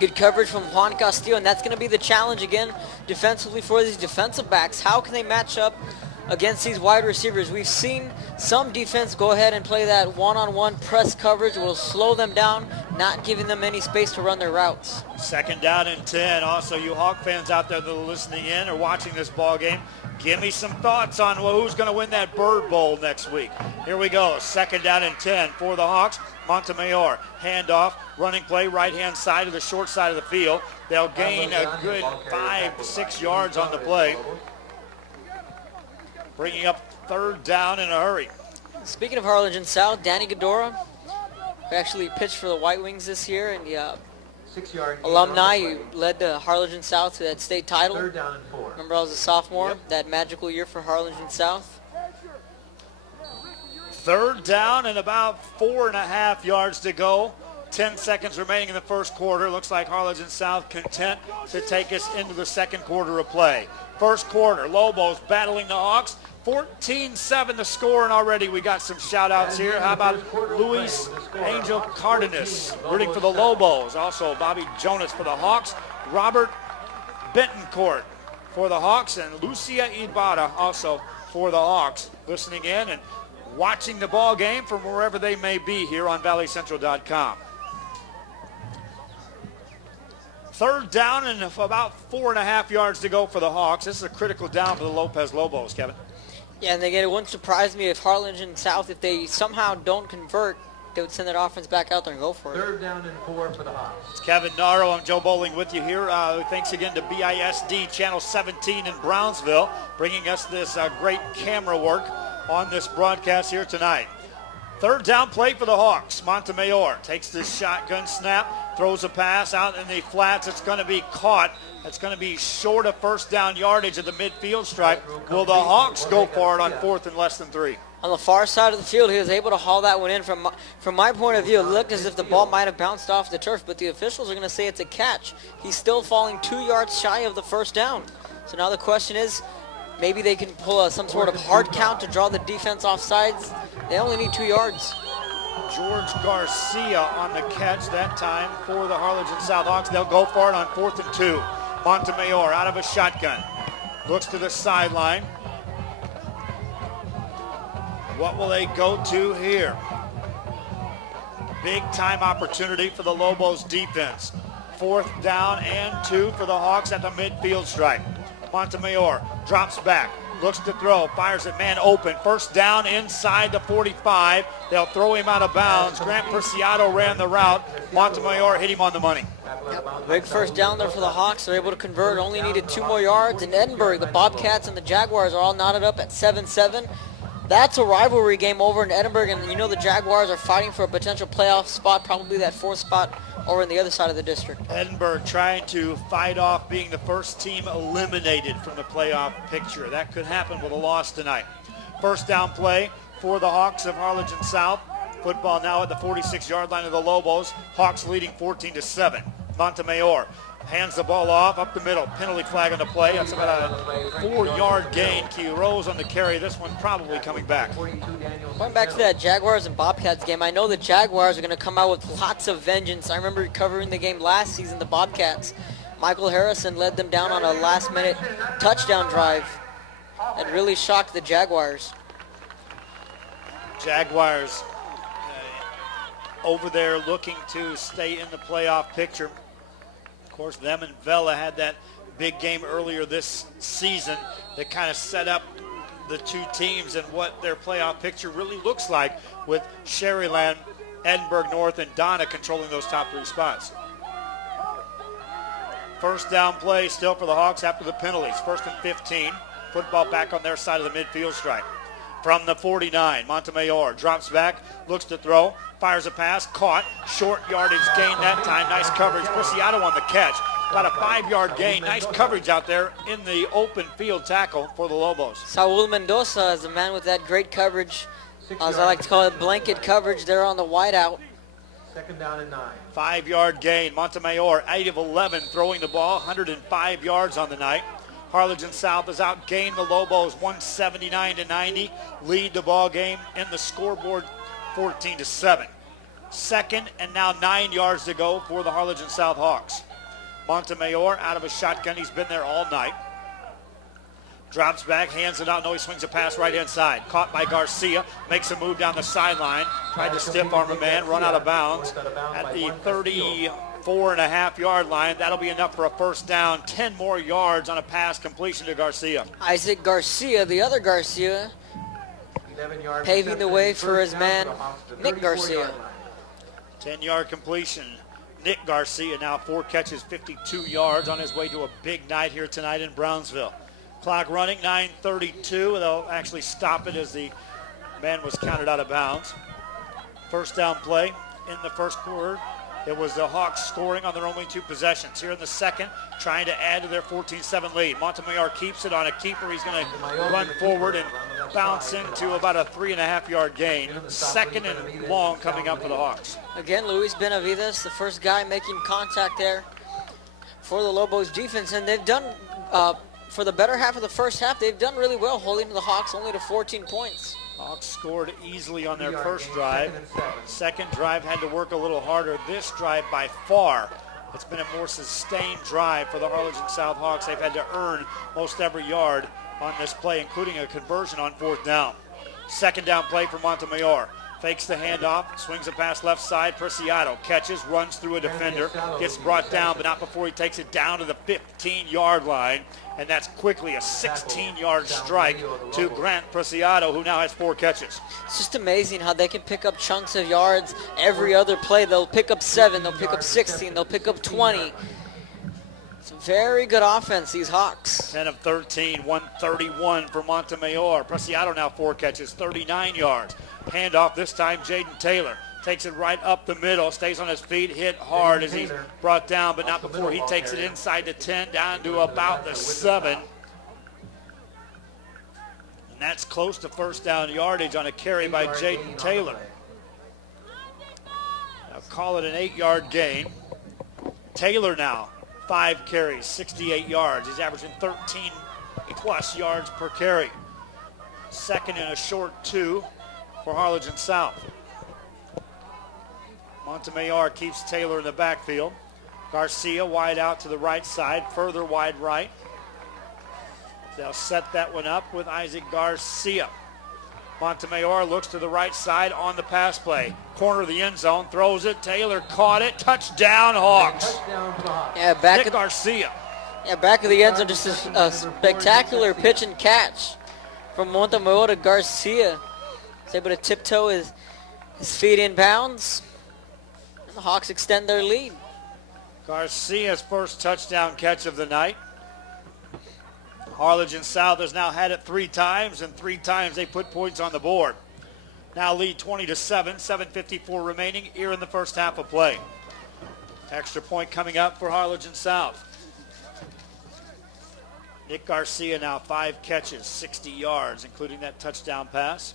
Good coverage from Juan Castillo, and that's going to be the challenge again defensively for these defensive backs. How can they match up against these wide receivers? We've seen some defense go ahead and play that one-on-one press coverage. Will slow them down, not giving them any space to run their routes. 2nd down and 10. Also, you Hawk fans out there that are listening in or watching this ball game, give me some thoughts on who's going to win that Bird Bowl next week. Here we go. 2nd down and 10 for the Hawks. Montemayor, handoff, running play, right-hand side of the short side of the field. They'll gain a good 5-6 yards on the play, bringing up 3rd down in a hurry. Speaking of Harlingen South, Danny Godora, who actually pitched for the White Wings this year, and 6-yard alumni, who led the Harlingen South to that state title. 3rd down and 4. Remember, I was a sophomore, Yep. that magical year for Harlingen South. 3rd down and about 4.5 yards to go. 10 seconds remaining in the first quarter. Looks like Harlingen South content to take us into the second quarter of play. First quarter, Lobos battling the Hawks. 14-7 the score, and already we got some shout-outs here. How about Luis Angel Cardenas rooting for the Lobos. Also Bobby Jonas for the Hawks. Robert Bentoncourt for the Hawks, and Lucia Ibarra also for the Hawks. Listening in and watching the ball game from wherever they may be here on valleycentral.com. 3rd down and about 4.5 yards to go for the Hawks. This is a critical down for the Lopez Lobos, Kevin. Yeah, and again, it wouldn't surprise me if Harlingen South, if they somehow don't convert, they would send that offense back out there and go for it. 3rd down and 4 for the Hawks. It's Kevin Naro. I'm Joe Bowling with you here. Thanks again to BISD Channel 17 in Brownsville, bringing us this great camera work on this broadcast here tonight. 3rd down play for the Hawks. Montemayor takes this shotgun snap, throws a pass out in the flats. It's going to be caught. It's going to be short of 1st down yardage at the midfield stripe. Will the Hawks go for it on 4th and less than 3? On the far side of the field, he was able to haul that one in. From my point of view, it looked as if the ball might have bounced off the turf, but the officials are going to say it's a catch. He's still falling 2 yards shy of the 1st down. So now the question is, maybe they can pull some sort of hard count to draw the defense off sides. They only need 2 yards. George Garcia on the catch that time for the Harlingen South Hawks. They'll go for it on 4th and 2. Montemayor out of a shotgun. Looks to the sideline. What will they go to here? Big time opportunity for the Lobos defense. 4th down and 2 for the Hawks at the midfield stripe. Montemayor drops back, looks to throw, fires it man open. 1st down inside the 45. They'll throw him out of bounds. Grant Preciado ran the route. Montemayor hit him on the money. Big 1st down there for the Hawks. They're able to convert. Only needed 2 more yards. In Edinburgh, the Bobcats and the Jaguars are all knotted up at 7-7. That's a rivalry game over in Edinburgh, and you know the Jaguars are fighting for a potential playoff spot, probably that 4th spot over in the other side of the district. Edinburgh trying to fight off being the first team eliminated from the playoff picture. That could happen with a loss tonight. 1st down play for the Hawks of Harlingen South. Football now at the 46-yard line of the Lobos. Hawks leading 14-7. Montemayor hands the ball off up the middle. Penalty flag on the play. That's about a 4-yard gain. Quiroz on the carry. This one probably coming back. 42 Daniels. Going back to that Jaguars and Bobcats game, I know the Jaguars are going to come out with lots of vengeance. I remember covering the game last season, the Bobcats. Michael Harrison led them down on a last-minute touchdown drive that really shocked the Jaguars. Jaguars over there looking to stay in the playoff picture. Of course, them and Vela had that big game earlier this season that kind of set up the two teams and what their playoff picture really looks like, with Sherryland, Edinburgh North, and Donna controlling those top 3 spots. First down play still for the Hawks after the penalties. 1st and 15. Football back on their side of the midfield stripe. From the 49, Montemayor drops back, looks to throw, fires a pass, caught, short yardage gain that time. Nice coverage. Preciado on the catch. About a 5-yard gain. Nice coverage out there in the open field tackle for the Lobos. Saul Mendoza is the man with that great coverage, as I like to call it, blanket coverage there on the wideout. 2nd down and 9. 5-yard gain. Montemayor, 8 of 11 throwing the ball, 105 yards on the night. Harlingen South has outgained the Lobos 179-90, lead the ball game in the scoreboard 14-7. 2nd and now 9 yards to go for the Harlingen South Hawks. Montemayor out of a shotgun. He's been there all night. Drops back, hands it out. No, he swings a pass right hand side. Caught by Garcia. Makes a move down the sideline. Tried to stiff arm a man, run out of bounds at the 34.5-yard line. That'll be enough for a first down. 10 more yards on a pass completion to Garcia. Isaac Garcia, the other Garcia, 11 yards paving the way reception. for his First down man, for the Hawks to Nick 34-yard Garcia. line. 10-yard completion. Nick Garcia now 4 catches, 52 yards on his way to a big night here tonight in Brownsville. Clock running, 9:32. They'll actually stop it as the man was counted out of bounds. First down play in the first quarter. It was the Hawks scoring on their only 2 possessions. Here in the second, trying to add to their 14-7 lead. Montemayor keeps it on a keeper. He's going to run forward and bounce into about a 3.5-yard gain. 2nd and long coming up for the Hawks. Again, Luis Benavides, the first guy making contact there for the Lobos defense, and they've done, for the better half of the first half, they've done really well holding the Hawks only to 14 points. Hawks scored easily on their first drive. Second drive had to work a little harder. This drive, by far, it's been a more sustained drive for the Harlingen South Hawks. They've had to earn most every yard on this play, including a conversion on 4th down. Second down play for Montemayor. Fakes the handoff, swings a pass left side. Preciado catches, runs through a defender, gets brought down, but not before he takes it down to the 15-yard line. And that's quickly a 16-yard strike to Grant Preciado, who now has 4 catches. It's just amazing how they can pick up chunks of yards every other play. They'll pick up 7, they'll pick up 16, they'll pick up 20. It's a very good offense, these Hawks. 10 of 13, 131 for Montemayor. Preciado now 4 catches, 39 yards. Handoff this time, Jaden Taylor. Takes it right up the middle, stays on his feet, hit hard as he's brought down, but not before he takes it inside the 10 down to about the 7. And that's close to first down yardage on a carry by Jaden Taylor. Now call it an 8-yard gain. Taylor now 5 carries, 68 yards. He's averaging 13 plus yards per carry. 2nd and a short 2 for Harlingen South. Montemayor keeps Taylor in the backfield. Garcia wide out to the right side, further wide right. They'll set that one up with Isaac Garcia. Montemayor looks to the right side on the pass play. Corner of the end zone, throws it. Taylor caught it. Touchdown, Hawks. Yeah, Nick Garcia. back of the end zone, just a spectacular pitch and catch from Montemayor to Garcia. He's able to tiptoe his feet in bounds. The Hawks extend their lead. Garcia's first touchdown catch of the night. Harlingen South has now had it 3 times, and 3 times they put points on the board. Now lead 20-7, 7:54 remaining here in the first half of play. Extra point coming up for Harlingen South. Nick Garcia now 5 catches, 60 yards, including that touchdown pass.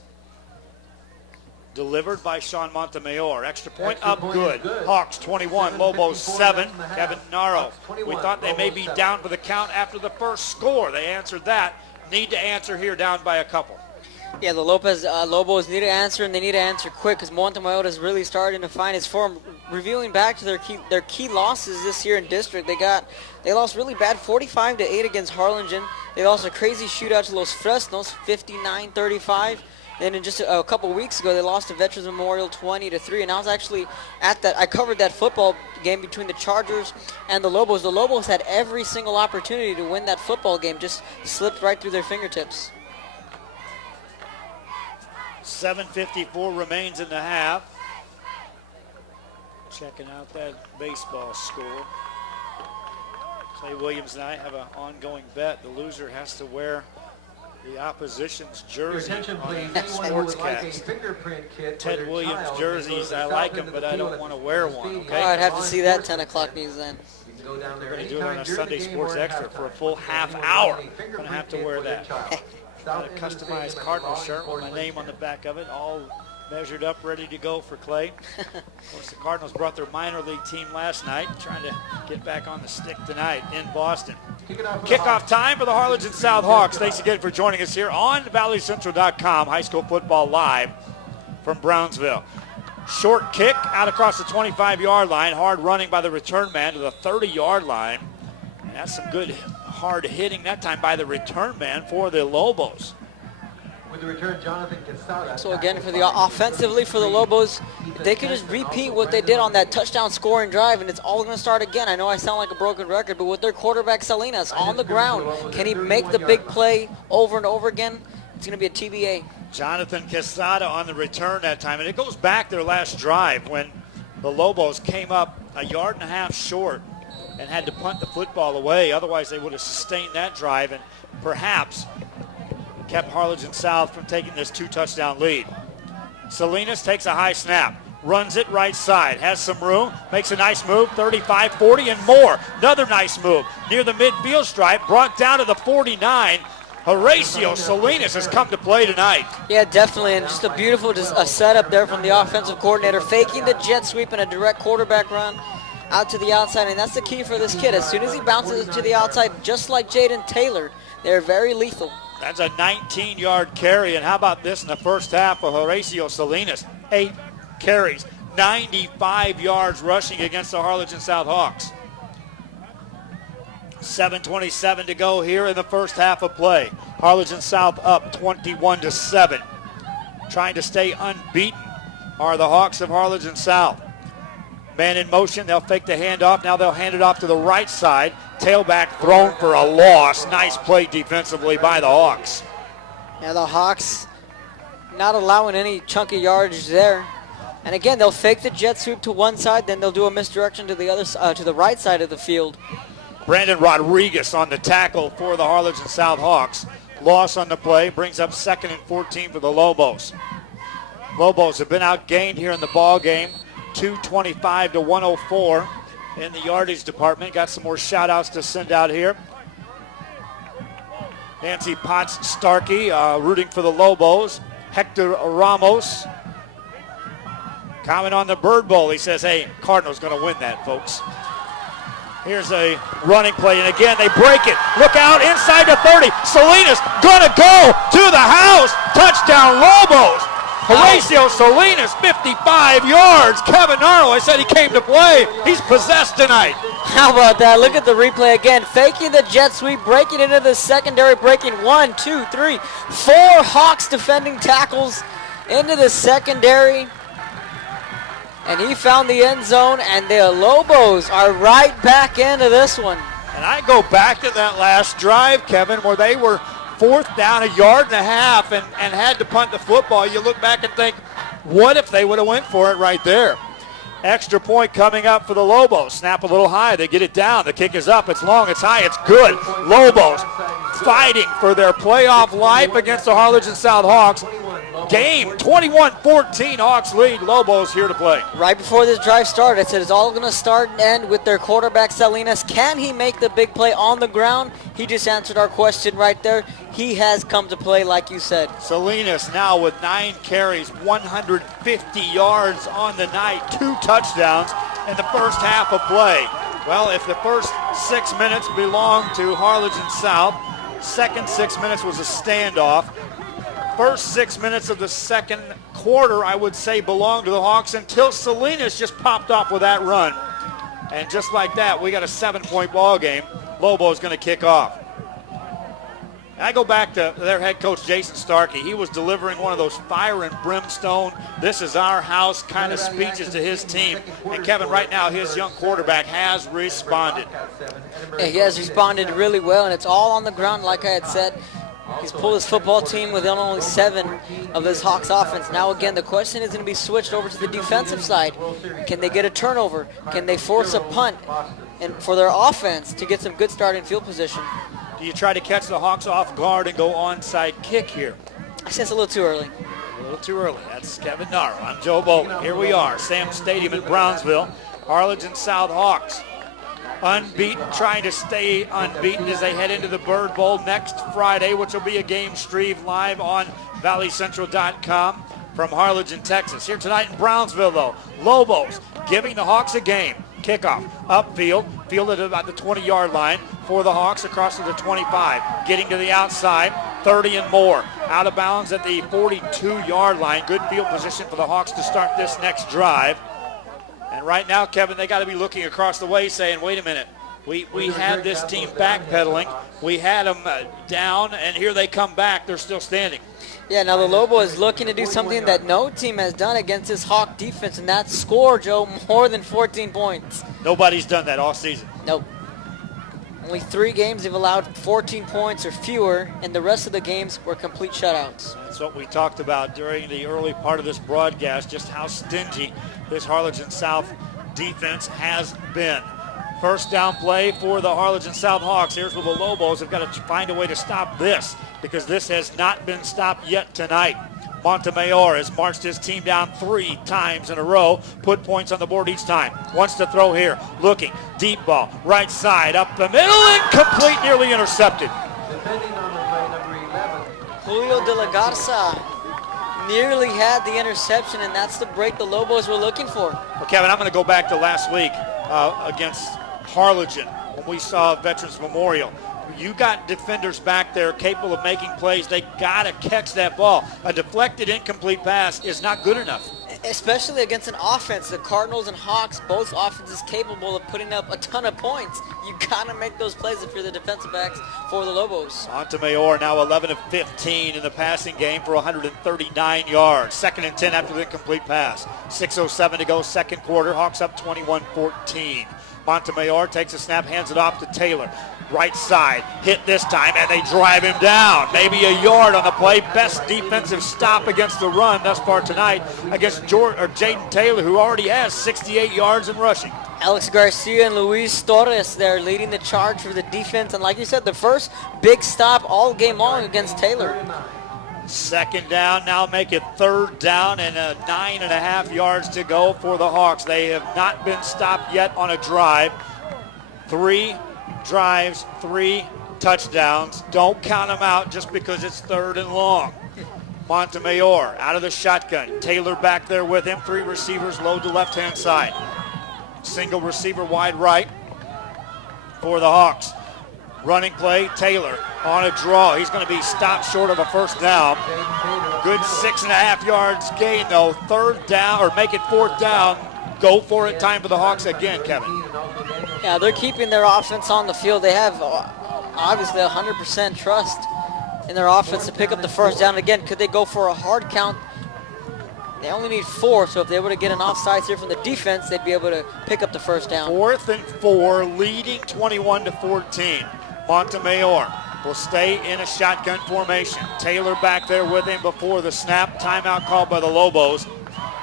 Delivered by Sean Montemayor. Extra point Extra up, point good. is good. Hawks 21, Lobos 7. 7:54 Kevin Naro. Hawks 21, We thought they may Lobos be 7. down for the count after the first score. They answered that. Need to answer here, down by a couple. Yeah, the Lobos need to answer, and they need to answer quick because Montemayor is really starting to find his form. Reviewing back to their key losses this year in district, they lost really bad 45-8 against Harlingen. They lost a crazy shootout to Los Fresnos, 59-35. Then in just a couple weeks ago, they lost to Veterans Memorial 20-3. And I was actually at that. I covered that football game between the Chargers and the Lobos. The Lobos had every single opportunity to win that football game, just slipped right through their fingertips. 7:54 remains in the half. Checking out that baseball score. Clay Williams and I have an ongoing bet. The loser has to wear the opposition's Your jersey attention, on please. the Anyone who would like a sportscast. fingerprint kit for Ted their Williams child jerseys, may I go like south them, into but the I field don't at want to the wear one, stadium. okay? I'd have to see that Law 10 o'clock enforcement news then. You can go down there We're going to do it on anytime a during Sunday the game Sports or at Extra for a halftime. full If half anyone hour. wants a Going to fingerprint have to kit wear for their that. child. Got South a end of the customized stadium at the Cardinal law shirt with my enforcement name on the center. back of it, all measured up, ready to go for Clay. Of course, the Cardinals brought their minor league team last night, trying to get back on the stick tonight in Boston. Kick it off for the Kickoff Hawks. time for the Harlingen South Hawks. Thanks again for joining us here on ValleyCentral.com. High school football live from Brownsville. Short kick out across the 25-yard line. Hard running by the return man to the 30-yard line. And that's some good hard hitting that time by the return man for the Lobos. With the return, Jonathan Quesada. So again, for the offensively for the Lobos, if they could just repeat what they did on that touchdown scoring drive, and it's all going to start again. I know I sound like a broken record, but with their quarterback Salinas on the ground, can he make the big play over and over again? It's going to be a TBA. Jonathan Quesada on the return that time. And it goes back their last drive when the Lobos came up a yard and a half short and had to punt the football away. Otherwise, they would have sustained that drive and perhaps kept Harlingen South from taking this 2-touchdown lead. Salinas takes a high snap, runs it right side, has some room, makes a nice move, 35, 40, and more. Another nice move near the midfield stripe, brought down to the 49. Horacio Salinas has come to play tonight. Yeah, definitely, and just a beautiful setup there from the offensive coordinator, faking the jet sweep and a direct quarterback run out to the outside, and that's the key for this kid. As soon as he bounces to the outside, just like Jaden Taylor, they're very lethal. That's a 19-yard carry, and how about this in the first half of Horacio Salinas? 8 carries, 95 yards rushing against the Harlingen South Hawks. 7:27 to go here in the first half of play. Harlingen South up 21-7. Trying to stay unbeaten are the Hawks of Harlingen South. Man in motion, they'll fake the handoff. Now they'll hand it off to the right side. Tailback thrown for a loss. Nice play defensively by the Hawks. Yeah, the Hawks not allowing any chunky yardage there. And again, they'll fake the jet sweep to one side, then they'll do a misdirection to the other to the right side of the field. Brandon Rodriguez on the tackle for the Harlingen South Hawks. Loss on the play brings up 2nd and 14 for the Lobos. Lobos have been outgained here in the ball game, 225 to 104 in the yardage department. Got some more shout outs to send out here. Nancy Potts Starkey rooting for the Lobos. Hector Ramos comment on the Bird Bowl. He says, hey, Cardinals going to win that, folks. Here's a running play, and again, they break it. Look out, inside the 30. Salinas gonna go to the house. Touchdown, Lobos. Horacio Salinas, 55 yards. Kevin Arnold, I said he came to play. He's possessed tonight. How about that? Look at the replay again. Faking the jet sweep, breaking into the secondary, breaking 1, 2, 3, 4 Hawks defending tackles into the secondary. And he found the end zone, and the Lobos are right back into this one. And I go back to that last drive, Kevin, where they were 4th down a yard and a half and had to punt the football. You look back and think, what if they would have went for it right there? Extra point coming up for the Lobos. Snap a little high. They get it down. The kick is up. It's long. It's high. It's good. Lobos fighting for their playoff life against the Harlingen South Hawks. game. 21-14, Hawks lead. Lobos here to play. Right before this drive started, I said it's all going to start and end with their quarterback, Salinas. Can he make the big play on the ground? He just answered our question right there. He has come to play, like you said. Salinas now with 9 carries, 150 yards on the night, 2 touchdowns in the first half of play. Well, if the first 6 minutes belonged to Harlingen South, second 6 minutes was a standoff. First 6 minutes of the second quarter, I would say, belonged to the Hawks until Salinas just popped off with that run. And just like that, we got a 7-point ball game. Lobos going to kick off. I go back to their head coach, Jason Starkey. He was delivering one of those fire and brimstone, this is our house kind of speeches to his team. And Kevin, right now, his young quarterback has responded. Yeah, he has responded really well, and it's all on the ground, like I had said. He's pulled his football team with only 7 of his Hawks offense. Now, again, the question is going to be switched over to the defensive side. Can they get a turnover? Can they force a punt? And for their offense to get some good starting field position. Do you try to catch the Hawks off guard and go onside kick here? I say it's a little too early. A little too early. That's Kevin Narrow. I'm Joe Bowman. Here we are, Sam Stadium in Brownsville. Harlingen South Hawks unbeaten, trying to stay unbeaten as they head into the Bird Bowl next Friday, which will be a game streamed live on valleycentral.com from Harlingen, Texas. Here tonight in Brownsville, though, Lobos giving the Hawks a game. Kickoff, upfield, fielded at about the 20-yard line for the Hawks across to the 25. Getting to the outside, 30 and more. Out of bounds at the 42-yard line. Good field position for the Hawks to start this next drive. And right now, Kevin, they got to be looking across the way saying, wait a minute, we had this team backpedaling. We had them down, and here they come back. They're still standing. Yeah, now the Lobo is looking to do something that no team has done against this Hawk defense, and that's score, Joe, more than 14 points. Nobody's done that all season. Nope. Only 3 games they've allowed 14 points or fewer, and the rest of the games were complete shutouts. That's what we talked about during the early part of this broadcast, just how stingy this Harlingen South defense has been. First down play for the Harlingen South Hawks. Here's where the Lobos have got to find a way to stop this, because this has not been stopped yet tonight. Montemayor has marched his team down 3 times in a row, put points on the board each time. Wants to throw here, looking, deep ball, right side, up the middle, incomplete, nearly intercepted. Defending on the play, number 11. Julio de la Garza nearly had the interception, and that's the break the Lobos were looking for. Well, Kevin, I'm going to go back to last week against Harlingen when we saw Veterans Memorial. You got defenders back there capable of making plays. They got to catch that ball. A deflected, incomplete pass is not good enough. Especially against an offense. The Cardinals and Hawks, both offenses capable of putting up a ton of points. You got to make those plays if you're the defensive backs for the Lobos. Montemayor now 11 of 15 in the passing game for 139 yards. 2nd and 10 after the incomplete pass. 6:07 to go, second quarter. Hawks up 21-14. Montemayor takes a snap, hands it off to Taylor. Right side, hit this time, and they drive him down. Maybe a yard on the play. Best defensive stop against the run thus far tonight against Jaden Taylor, who already has 68 yards in rushing. Alex Garcia and Luis Torres there leading the charge for the defense. And like you said, the first big stop all game long against Taylor. Second down, now make it third down, and 9.5 yards to go for the Hawks. They have not been stopped yet on a drive. 3 drives, 3 touchdowns. Don't count them out just because it's third and long. Montemayor out of the shotgun. Taylor back there with him. 3 receivers load to left-hand side. Single receiver wide right for the Hawks. Running play, Taylor on a draw. He's going to be stopped short of a first down. Good 6.5 yards gain, though. Third down, or make it fourth down. Go for it time for the Hawks again, Kevin. Yeah, they're keeping their offense on the field. They have obviously 100% trust in their offense to pick up the first down. Again, could they go for a hard count? They only need 4, so if they were to get an offsides here from the defense, they'd be able to pick up the first down. 4th and 4, leading 21-14. Montemayor will stay in a shotgun formation. Taylor back there with him before the snap. Timeout called by the Lobos.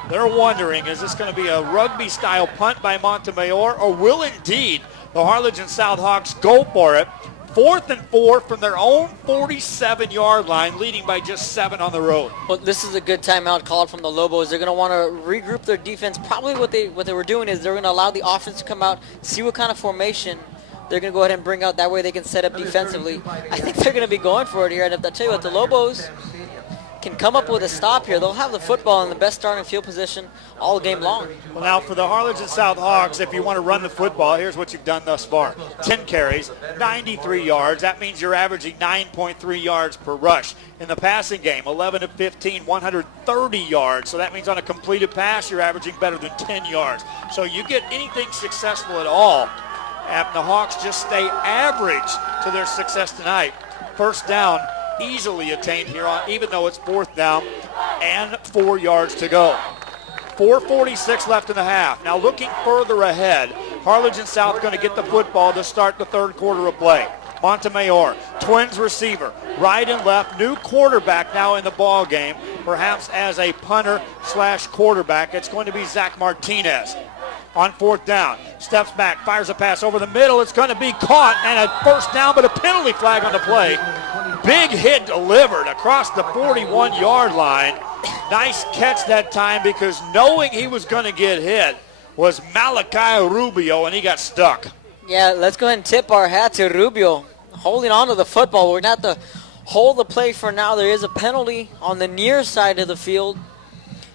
They're wondering, is this going to be a rugby-style punt by Montemayor, or will indeed the Harlingen South Hawks go for it? 4th and 4 from their own 47-yard line, leading by just 7 on the road. Well, this is a good timeout called from the Lobos. They're going to want to regroup their defense. Probably what they were doing is they're going to allow the offense to come out, see what kind of formation they're going to go ahead and bring out. That way they can set up defensively. I think they're going to be going for it here. And if I tell you what, the Lobos can come up with a stop here, they'll have the football in the best starting field position all game long. Well, now for the Harlingen South Hawks, if you want to run the football, here's what you've done thus far. 10 carries, 93 yards. That means you're averaging 9.3 yards per rush. In the passing game, 11 of 15, 130 yards. So that means on a completed pass, you're averaging better than 10 yards. So you get anything successful at all, and the Hawks just stay average to their success tonight. First down easily attained here, even though it's 4th down and 4 yards to go. 4:46 left in the half. Now looking further ahead, Harlingen South going to get the football to start the 3rd quarter of play. Montemayor, Twins receiver, right and left, new quarterback now in the ball game, perhaps as a punter / quarterback. It's going to be Zach Martinez. On 4th down, steps back, fires a pass over the middle. It's going to be caught, and a first down, but a penalty flag on the play. Big hit delivered across the 41-yard line. Nice catch that time, because knowing he was going to get hit was Malachi Rubio, and he got stuck. Yeah, let's go ahead and tip our hat to Rubio. Holding on to the football. We're going to have to hold the play for now. There is a penalty on the near side of the field.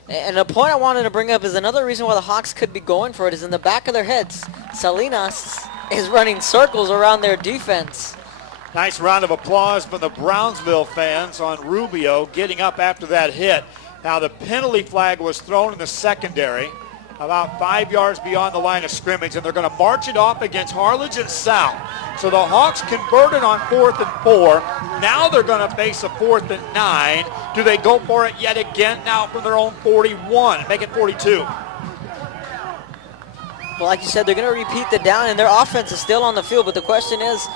And the point I wanted to bring up is another reason why the Hawks could be going for it is in the back of their heads. Salinas is running circles around their defense. Nice round of applause from the Brownsville fans on Rubio getting up after that hit. Now the penalty flag was thrown in the secondary about 5 yards beyond the line of scrimmage, and they're going to march it off against Harlingen South. So the Hawks converted on 4th and 4. Now they're going to face a 4th and 9. Do they go for it yet again now from their own 41, make it 42? Well, like you said, they're going to repeat the down, and their offense is still on the field. But the question is,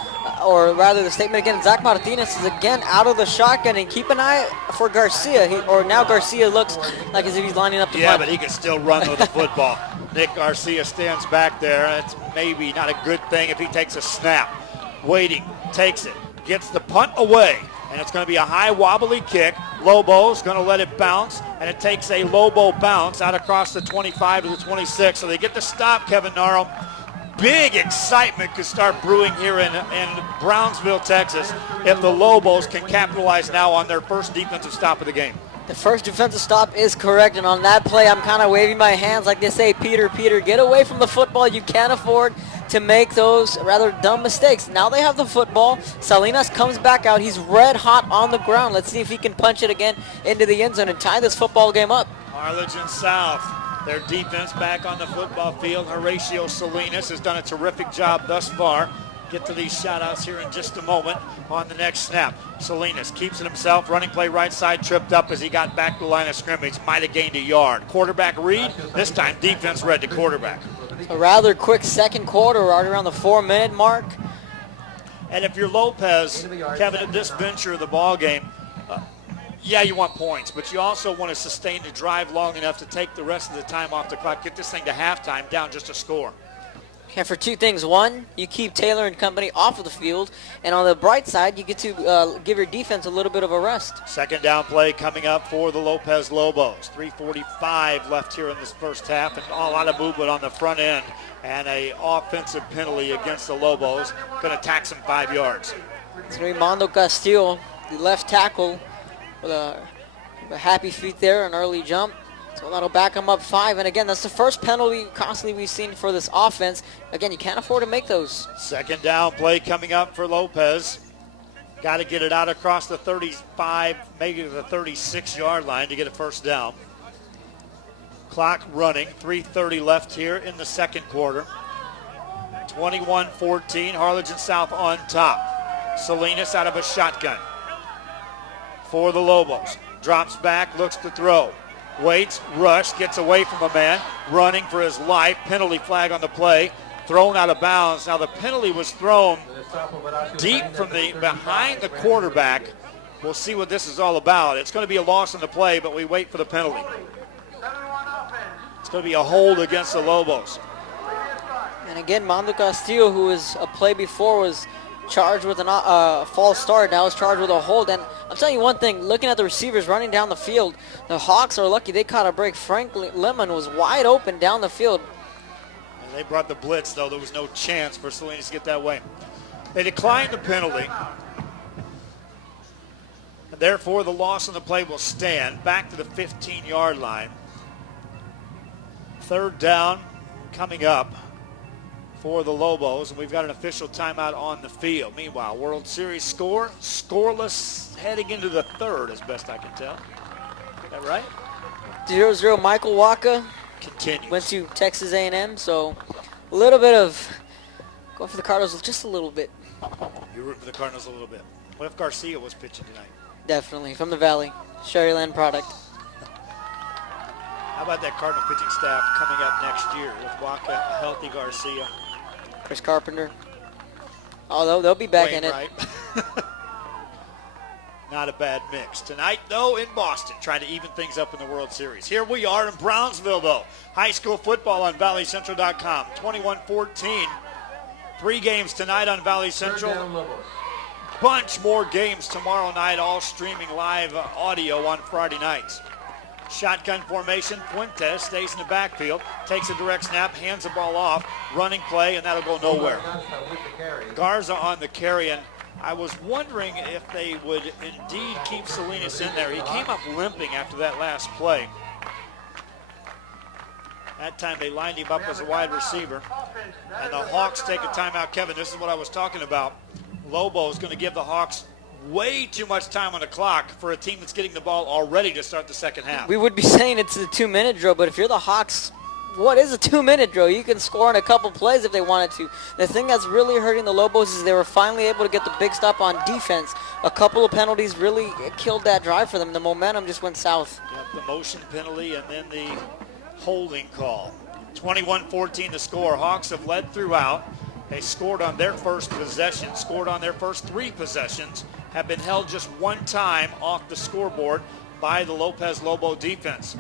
or rather the statement again, Zach Martinez is again out of the shotgun, and keep an eye for Garcia. Now Garcia looks like as if he's lining up to Yeah, punt. but he can still run with the football. Nick Garcia stands back there. It's maybe not a good thing if he takes a snap. Waiting, takes it, gets the punt away, and it's going to be a high wobbly kick. Lobos going to let it bounce, and it takes a Lobo bounce out across the 25 to the 26. So they get the stop, Kevin Naro. Big excitement could start brewing here in Brownsville, Texas, if the Lobos can capitalize now on their first defensive stop of the game. The first defensive stop is correct, and on that play, I'm kind of waving my hands like they say, Peter, get away from the football. You can't afford to make those rather dumb mistakes. Now they have the football. Salinas comes back out. He's red hot on the ground. Let's see if he can punch it again into the end zone and tie this football game up. Harlingen South, their defense back on the football field. Horatio Salinas has done a terrific job thus far. Get to these shout-outs here in just a moment on the next snap. Salinas keeps it himself. Running play right side, tripped up as he got back to the line of scrimmage. Might have gained a yard. Quarterback read. This time defense read to quarterback. A rather quick second quarter, right around the 4-minute mark. And if you're Lopez, Kevin, at this venture of the ball game, yeah, you want points, but you also want to sustain the drive long enough to take the rest of the time off the clock, get this thing to halftime down just a score. And for two things. One, you keep Taylor and company off of the field. And on the bright side, you get to give your defense a little bit of a rest. Second down play coming up for the Lopez Lobos. 3:45 left here in this first half, and a lot of movement on the front end. And a offensive penalty against the Lobos. Going to tax them 5 yards. It's Raimondo Castillo, the left tackle, with a happy feet there, an early jump. So that'll back him up 5. And again, that's the first penalty constantly we've seen for this offense. Again, you can't afford to make those. Second down play coming up for Lopez. Got to get it out across the 35, maybe the 36-yard line to get a first down. Clock running, 3:30 left here in the second quarter. 21-14, Harlingen South on top. Salinas out of a shotgun for the Lobos. Drops back, looks to throw. Waits, rush, gets away from a man, running for his life. Penalty flag on the play, thrown out of bounds. Now the penalty was thrown deep from behind the quarterback. We'll see what this is all about. It's going to be a loss on the play, but we wait for the penalty. It's going to be a hold against the Lobos. And again, Mondo Castillo, who was a play before, was charged with a false start. Now it's charged with a hold. And I'm telling you one thing, looking at the receivers running down the field, the Hawks are lucky they caught a break. Frank Lemon was wide open down the field. And they brought the blitz, though. There was no chance for Salinas to get that way. They declined the penalty. And therefore, the loss on the play will stand back to the 15-yard line. Third down coming up for the Lobos, and we've got an official timeout on the field. Meanwhile, World Series score, scoreless heading into the third, as best I can tell. Is that right? 0-0, Michael Waka Continues. went to Texas A&M, so a little bit of going for the Cardinals just a little bit. You root for the Cardinals a little bit. What if Garcia was pitching tonight? Definitely, from the Valley, Sherryland product. How about that Cardinal pitching staff coming up next year with Waka, a healthy Garcia? Chris Carpenter. Oh, they'll be back in it. Right. Not a bad mix. Tonight, though, in Boston, trying to even things up in the World Series. Here we are in Brownsville, though. High school football on ValleyCentral.com. 21-14. 3 games tonight on Valley Central. Bunch more games tomorrow night, all streaming live audio on Friday nights. Shotgun formation. Fuentes stays in the backfield, takes a direct snap, hands the ball off, running play, and that'll go nowhere. Garza on the carry, and I was wondering if they would indeed keep Salinas in there. He came up limping after that last play. That time they lined him up as a wide receiver. And the Hawks take a timeout. Kevin, this is what I was talking about. Lobo is going to give the Hawks way too much time on the clock for a team that's getting the ball already to start the second half. We would be saying it's a 2-minute drill, but if you're the Hawks, what is a 2-minute drill? You can score in a couple plays if they wanted to. The thing that's really hurting the Lobos is they were finally able to get the big stop on defense. A couple of penalties really killed that drive for them. The momentum just went south. Yep, the motion penalty and then the holding call. 21-14 the score. Hawks have led throughout. They scored on their first possession, scored on their first 3 possessions, have been held just 1 time off the scoreboard by the Lopez Lobo defense.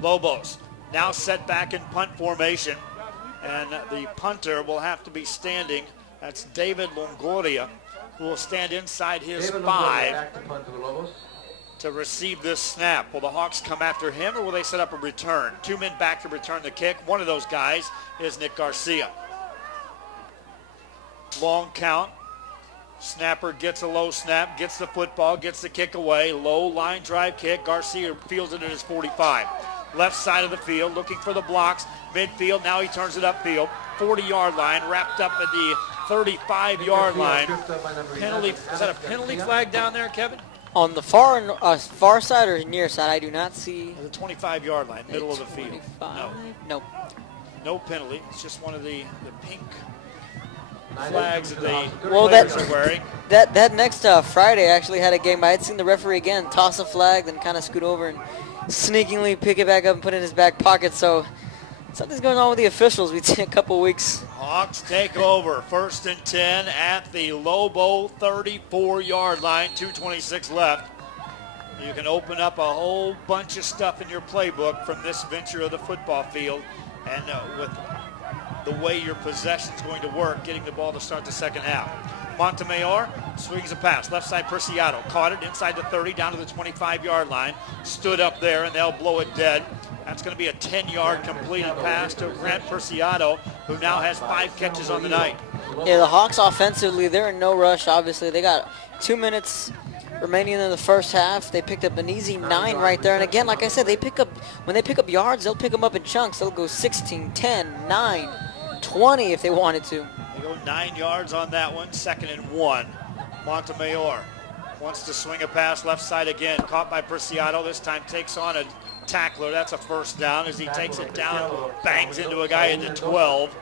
Lobos now set back in punt formation, and the punter will have to be standing. That's David Longoria, who will stand inside his 5 to receive this snap. Will the Hawks come after him, or will they set up a return? 2 men back to return the kick. One of those guys is Nick Garcia. Long count. Snapper gets a low snap, gets the football, gets the kick away. Low line drive kick. Garcia fields it at his 45. Left side of the field, looking for the blocks. Midfield, now he turns it upfield. 40-yard line, wrapped up at the 35-yard line. Penalty, is that a penalty flag down there, Kevin? On the far side or near side, I do not see. The 25-yard line, middle of the field. 25. No. Nope. No penalty. It's just one of the pink flags that the Well, players are wearing. That next Friday I actually had a game. I had seen the referee again toss a flag, then kind of scoot over and sneakingly pick it back up and put it in his back pocket. So something's going on with the officials. We'd see a couple weeks. Hawks take over. 1st and 10 at the Lobo 34-yard line. 2:26 left. You can open up a whole bunch of stuff in your playbook from this venture of the football field, and with the way your possession is going to work, getting the ball to start the second half. Montemayor swings a pass. Left side, Preciado caught it inside the 30, down to the 25-yard line. Stood up there, and they'll blow it dead. That's going to be a 10-yard completed pass to Grant Preciado, who now has 5 catches on the night. Yeah, the Hawks offensively, they're in no rush, obviously. They got 2 minutes remaining in the first half. They picked up an easy 9 right there. And again, like I said, when they pick up yards, they'll pick them up in chunks. They'll go 16, 10, 9, 20 if they wanted to. They go 9 yards on that one. 2nd and 1. Montemayor wants to swing a pass left side again. Caught by Preciado. This time takes on a tackler. That's a first down as he takes it down, bangs into a guy at the 12.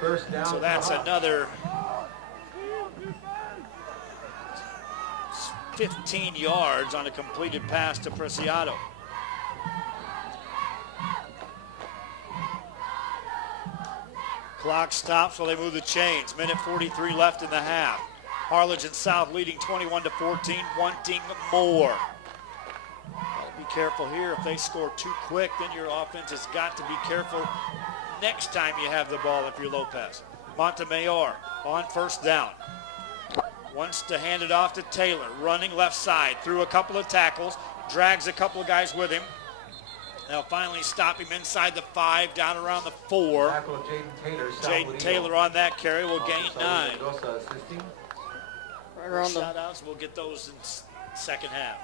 So that's another 15 yards on a completed pass to Preciado. Clock stops while they move the chains. Minute 43 left in the half. Harlingen South leading 21-14, wanting more. Be careful here. If they score too quick, then your offense has got to be careful next time you have the ball if you're Lopez. Montemayor on first down. Wants to hand it off to Taylor, running left side through a couple of tackles, drags a couple of guys with him. They'll finally stop him inside the 5, down around the 4. Tackle Jaden Taylor. Jaden Taylor on that carry will gain 9. Right around the Shout-outs, we'll get those in second half.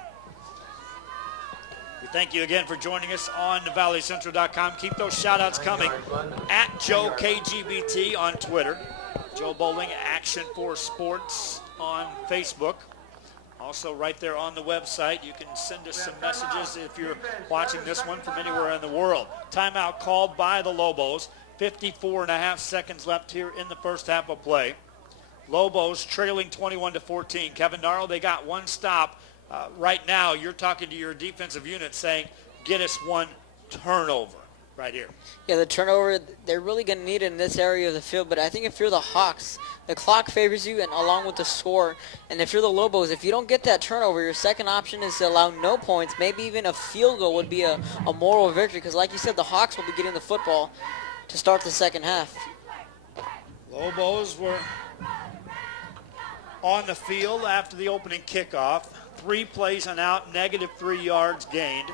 We thank you again for joining us on valleycentral.com. Keep those shout-outs coming. At Joe KGBT on Twitter. Joe Bowling, Action for Sports on Facebook. Also right there on the website, you can send us some messages if you're watching this one from anywhere in the world. Timeout called by the Lobos. 54.5 seconds left here in the first half of play. Lobos trailing 21-14. Kevin Narrow, they got one stop. Right now, you're talking to your defensive unit saying, get us one turnover right here. Yeah, the turnover, they're really going to need it in this area of the field. But I think if you're the Hawks, the clock favors you and along with the score. And if you're the Lobos, if you don't get that turnover, your second option is to allow no points. Maybe even a field goal would be a moral victory. Because like you said, the Hawks will be getting the football to start the second half. Lobos were on the field after the opening kickoff. 3 plays and out, -3 yards gained.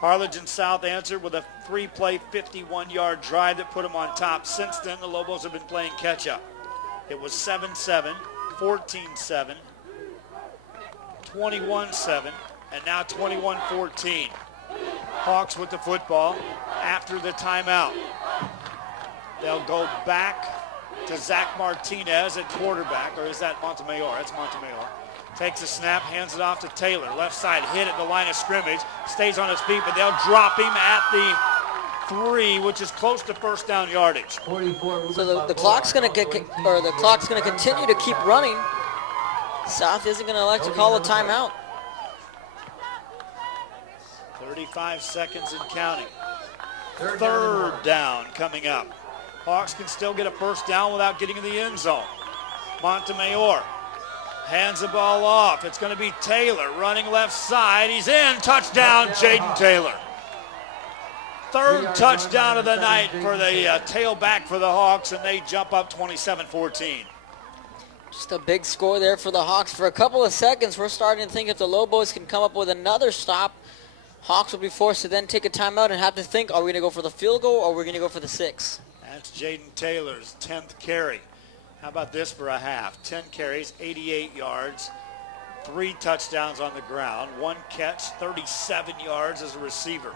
Harlingen South answered with a 3-play, 51-yard drive that put them on top. Since then, the Lobos have been playing catch-up. It was 7-7, 14-7, 21-7, and now 21-14. Hawks with the football after the timeout. They'll go back to Zach Martinez at quarterback, or is that Montemayor? That's Montemayor. Takes a snap, hands it off to Taylor. Left side, hit at the line of scrimmage. Stays on his feet, but they'll drop him at the 3, which is close to first down yardage. So the clock's going to continue to keep running. South isn't going to elect to call a timeout. 35 seconds and counting. Third down coming up. Hawks can still get a first down without getting in the end zone. Montemayor hands the ball off. It's going to be Taylor running left side. He's in. Touchdown, Jaden Taylor. Third touchdown of the night for the tailback for the Hawks, and they jump up 27-14. Just a big score there for the Hawks. For a couple of seconds, we're starting to think if the Lobos can come up with another stop, Hawks will be forced to then take a timeout and have to think, are we going to go for the field goal or are we going to go for the 6? That's Jaden Taylor's 10th carry. How about this for a half? 10 carries, 88 yards, 3 touchdowns on the ground, 1 catch, 37 yards as a receiver.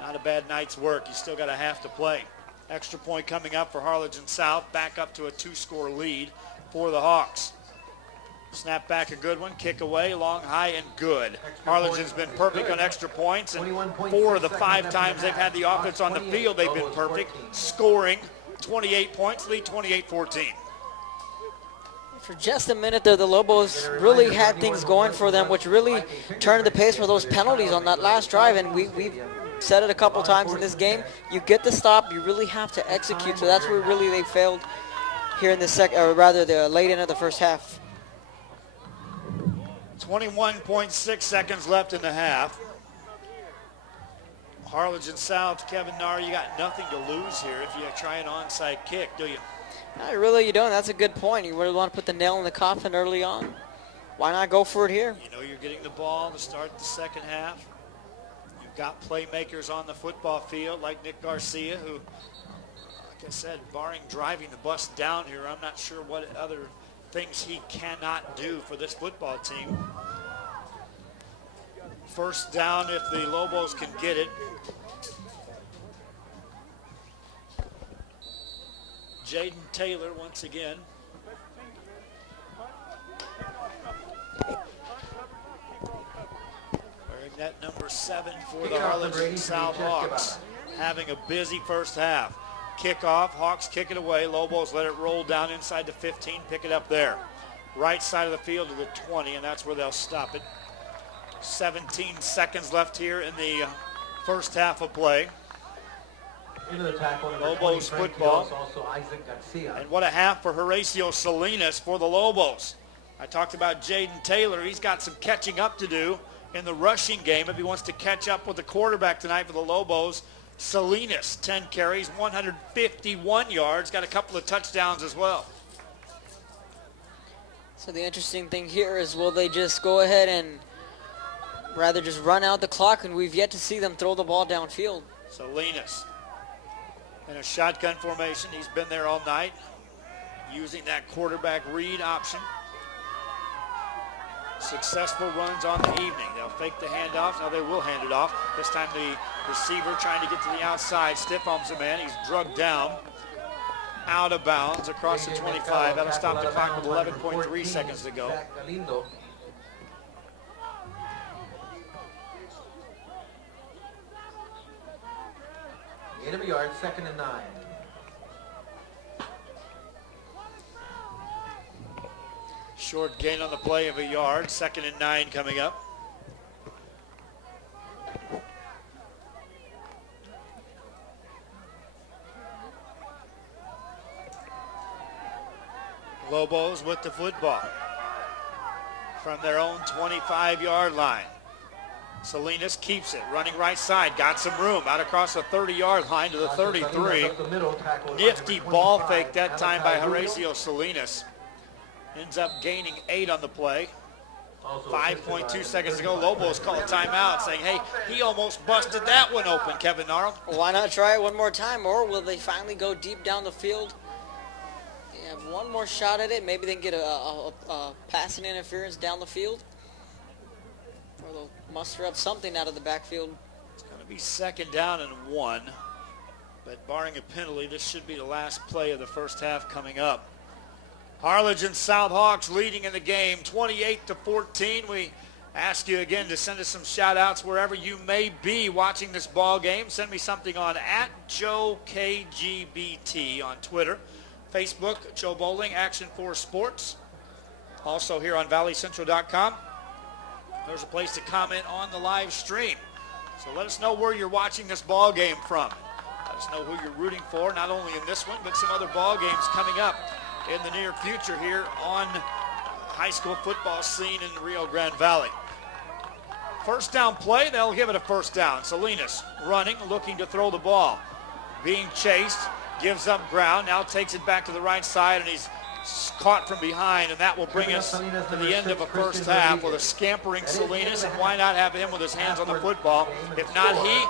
Not a bad night's work. You still got a half to play. Extra point coming up for Harlingen South, back up to a 2-score lead for the Hawks. Snap back, a good one, kick away, long, high, and good. Harlingen's been perfect on extra points, and 4 of the 5 times they've had the offense on the field, they've been perfect, scoring 28 points, lead 28-14. For just a minute there, the Lobos really had things going for them, which really turned the pace for those penalties on that last drive, and we've said it a couple times in this game. You get the stop, you really have to execute, so that's where really they failed here in the second, or rather the late end of the first half. 21.6 seconds left in the half. Harlingen South, Kevin Narr, you got nothing to lose here if you try an onside kick, do you? Really, you don't. That's a good point. You really want to put the nail in the coffin early on. Why not go for it here? You know you're getting the ball to start the second half. You've got playmakers on the football field like Nick Garcia, who, like I said, barring driving the bus down here, I'm not sure what other things he cannot do for this football team. First down if the Lobos can get it. Jaden Taylor once again. Wearing that number 7 for the Harlingen South Hawks. Having a busy first half. Kickoff, Hawks kick it away. Lobos let it roll down inside the 15, pick it up there. Right side of the field to the 20, and that's where they'll stop it. 17 seconds left here in the first half of play. Lobos football. And what a half for Horacio Salinas for the Lobos. I talked about Jaden Taylor. He's got some catching up to do in the rushing game if he wants to catch up with the quarterback tonight for the Lobos. Salinas, 10 carries, 151 yards, got a couple of touchdowns as well. So the interesting thing here is, will they just go ahead and rather just run out the clock, and we've yet to see them throw the ball downfield. Salinas in a shotgun formation. He's been there all night using that quarterback read option. Successful runs on the evening. They'll fake the handoff. Now they will hand it off. This time the receiver trying to get to the outside. Stiff arms him in. He's drugged down. Out of bounds across the 25. That'll stop the clock with 11.3 seconds to go. Gain of a yard, 2nd and 9. Short gain on the play of a yard. 2nd and 9 coming up. Lobos with the football from their own 25-yard line. Salinas keeps it, running right side, got some room, out across the 30-yard line to the 33. Nifty ball fake that time by Horacio Salinas. Ends up gaining 8 on the play. 5.2 seconds to go. Lobos call a timeout saying, hey, he almost busted that one open, Kevin Narl. Why not try it one more time, or will they finally go deep down the field? They have one more shot at it. Maybe they can get a passing interference down the field. Or they'll muster up something out of the backfield. It's going to be 2nd down and 1. But barring a penalty, this should be the last play of the first half coming up. Harlingen South Hawks leading in the game 28-14. We ask you again to send us some shout outs wherever you may be watching this ball game. Send me something on @JoeKGBT on Twitter. Facebook, Joe Bowling, Action 4 Sports. Also here on valleycentral.com. There's a place to comment on the live stream. So let us know where you're watching this ball game from. Let us know who you're rooting for, not only in this one, but some other ball games coming up in the near future here on high school football scene in the Rio Grande Valley. First down play, they'll give it a first down. Salinas running, looking to throw the ball. Being chased, gives up ground, now takes it back to the right side, and he's caught from behind, and that will bring us to the end of a first half with a scampering Salinas, and why not have him with his hands on the football? If not he,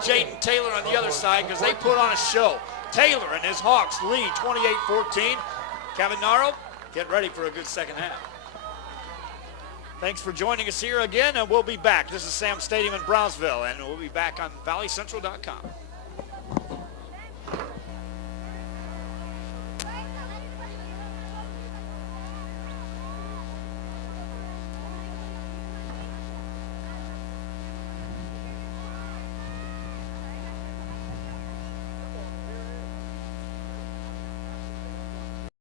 Jaden Taylor on the other side, because they put on a show. Taylor and his Hawks lead 28-14. Kevin Narl, get ready for a good second half. Thanks for joining us here again, and we'll be back. This is Sam Stadium in Brownsville, and we'll be back on valleycentral.com.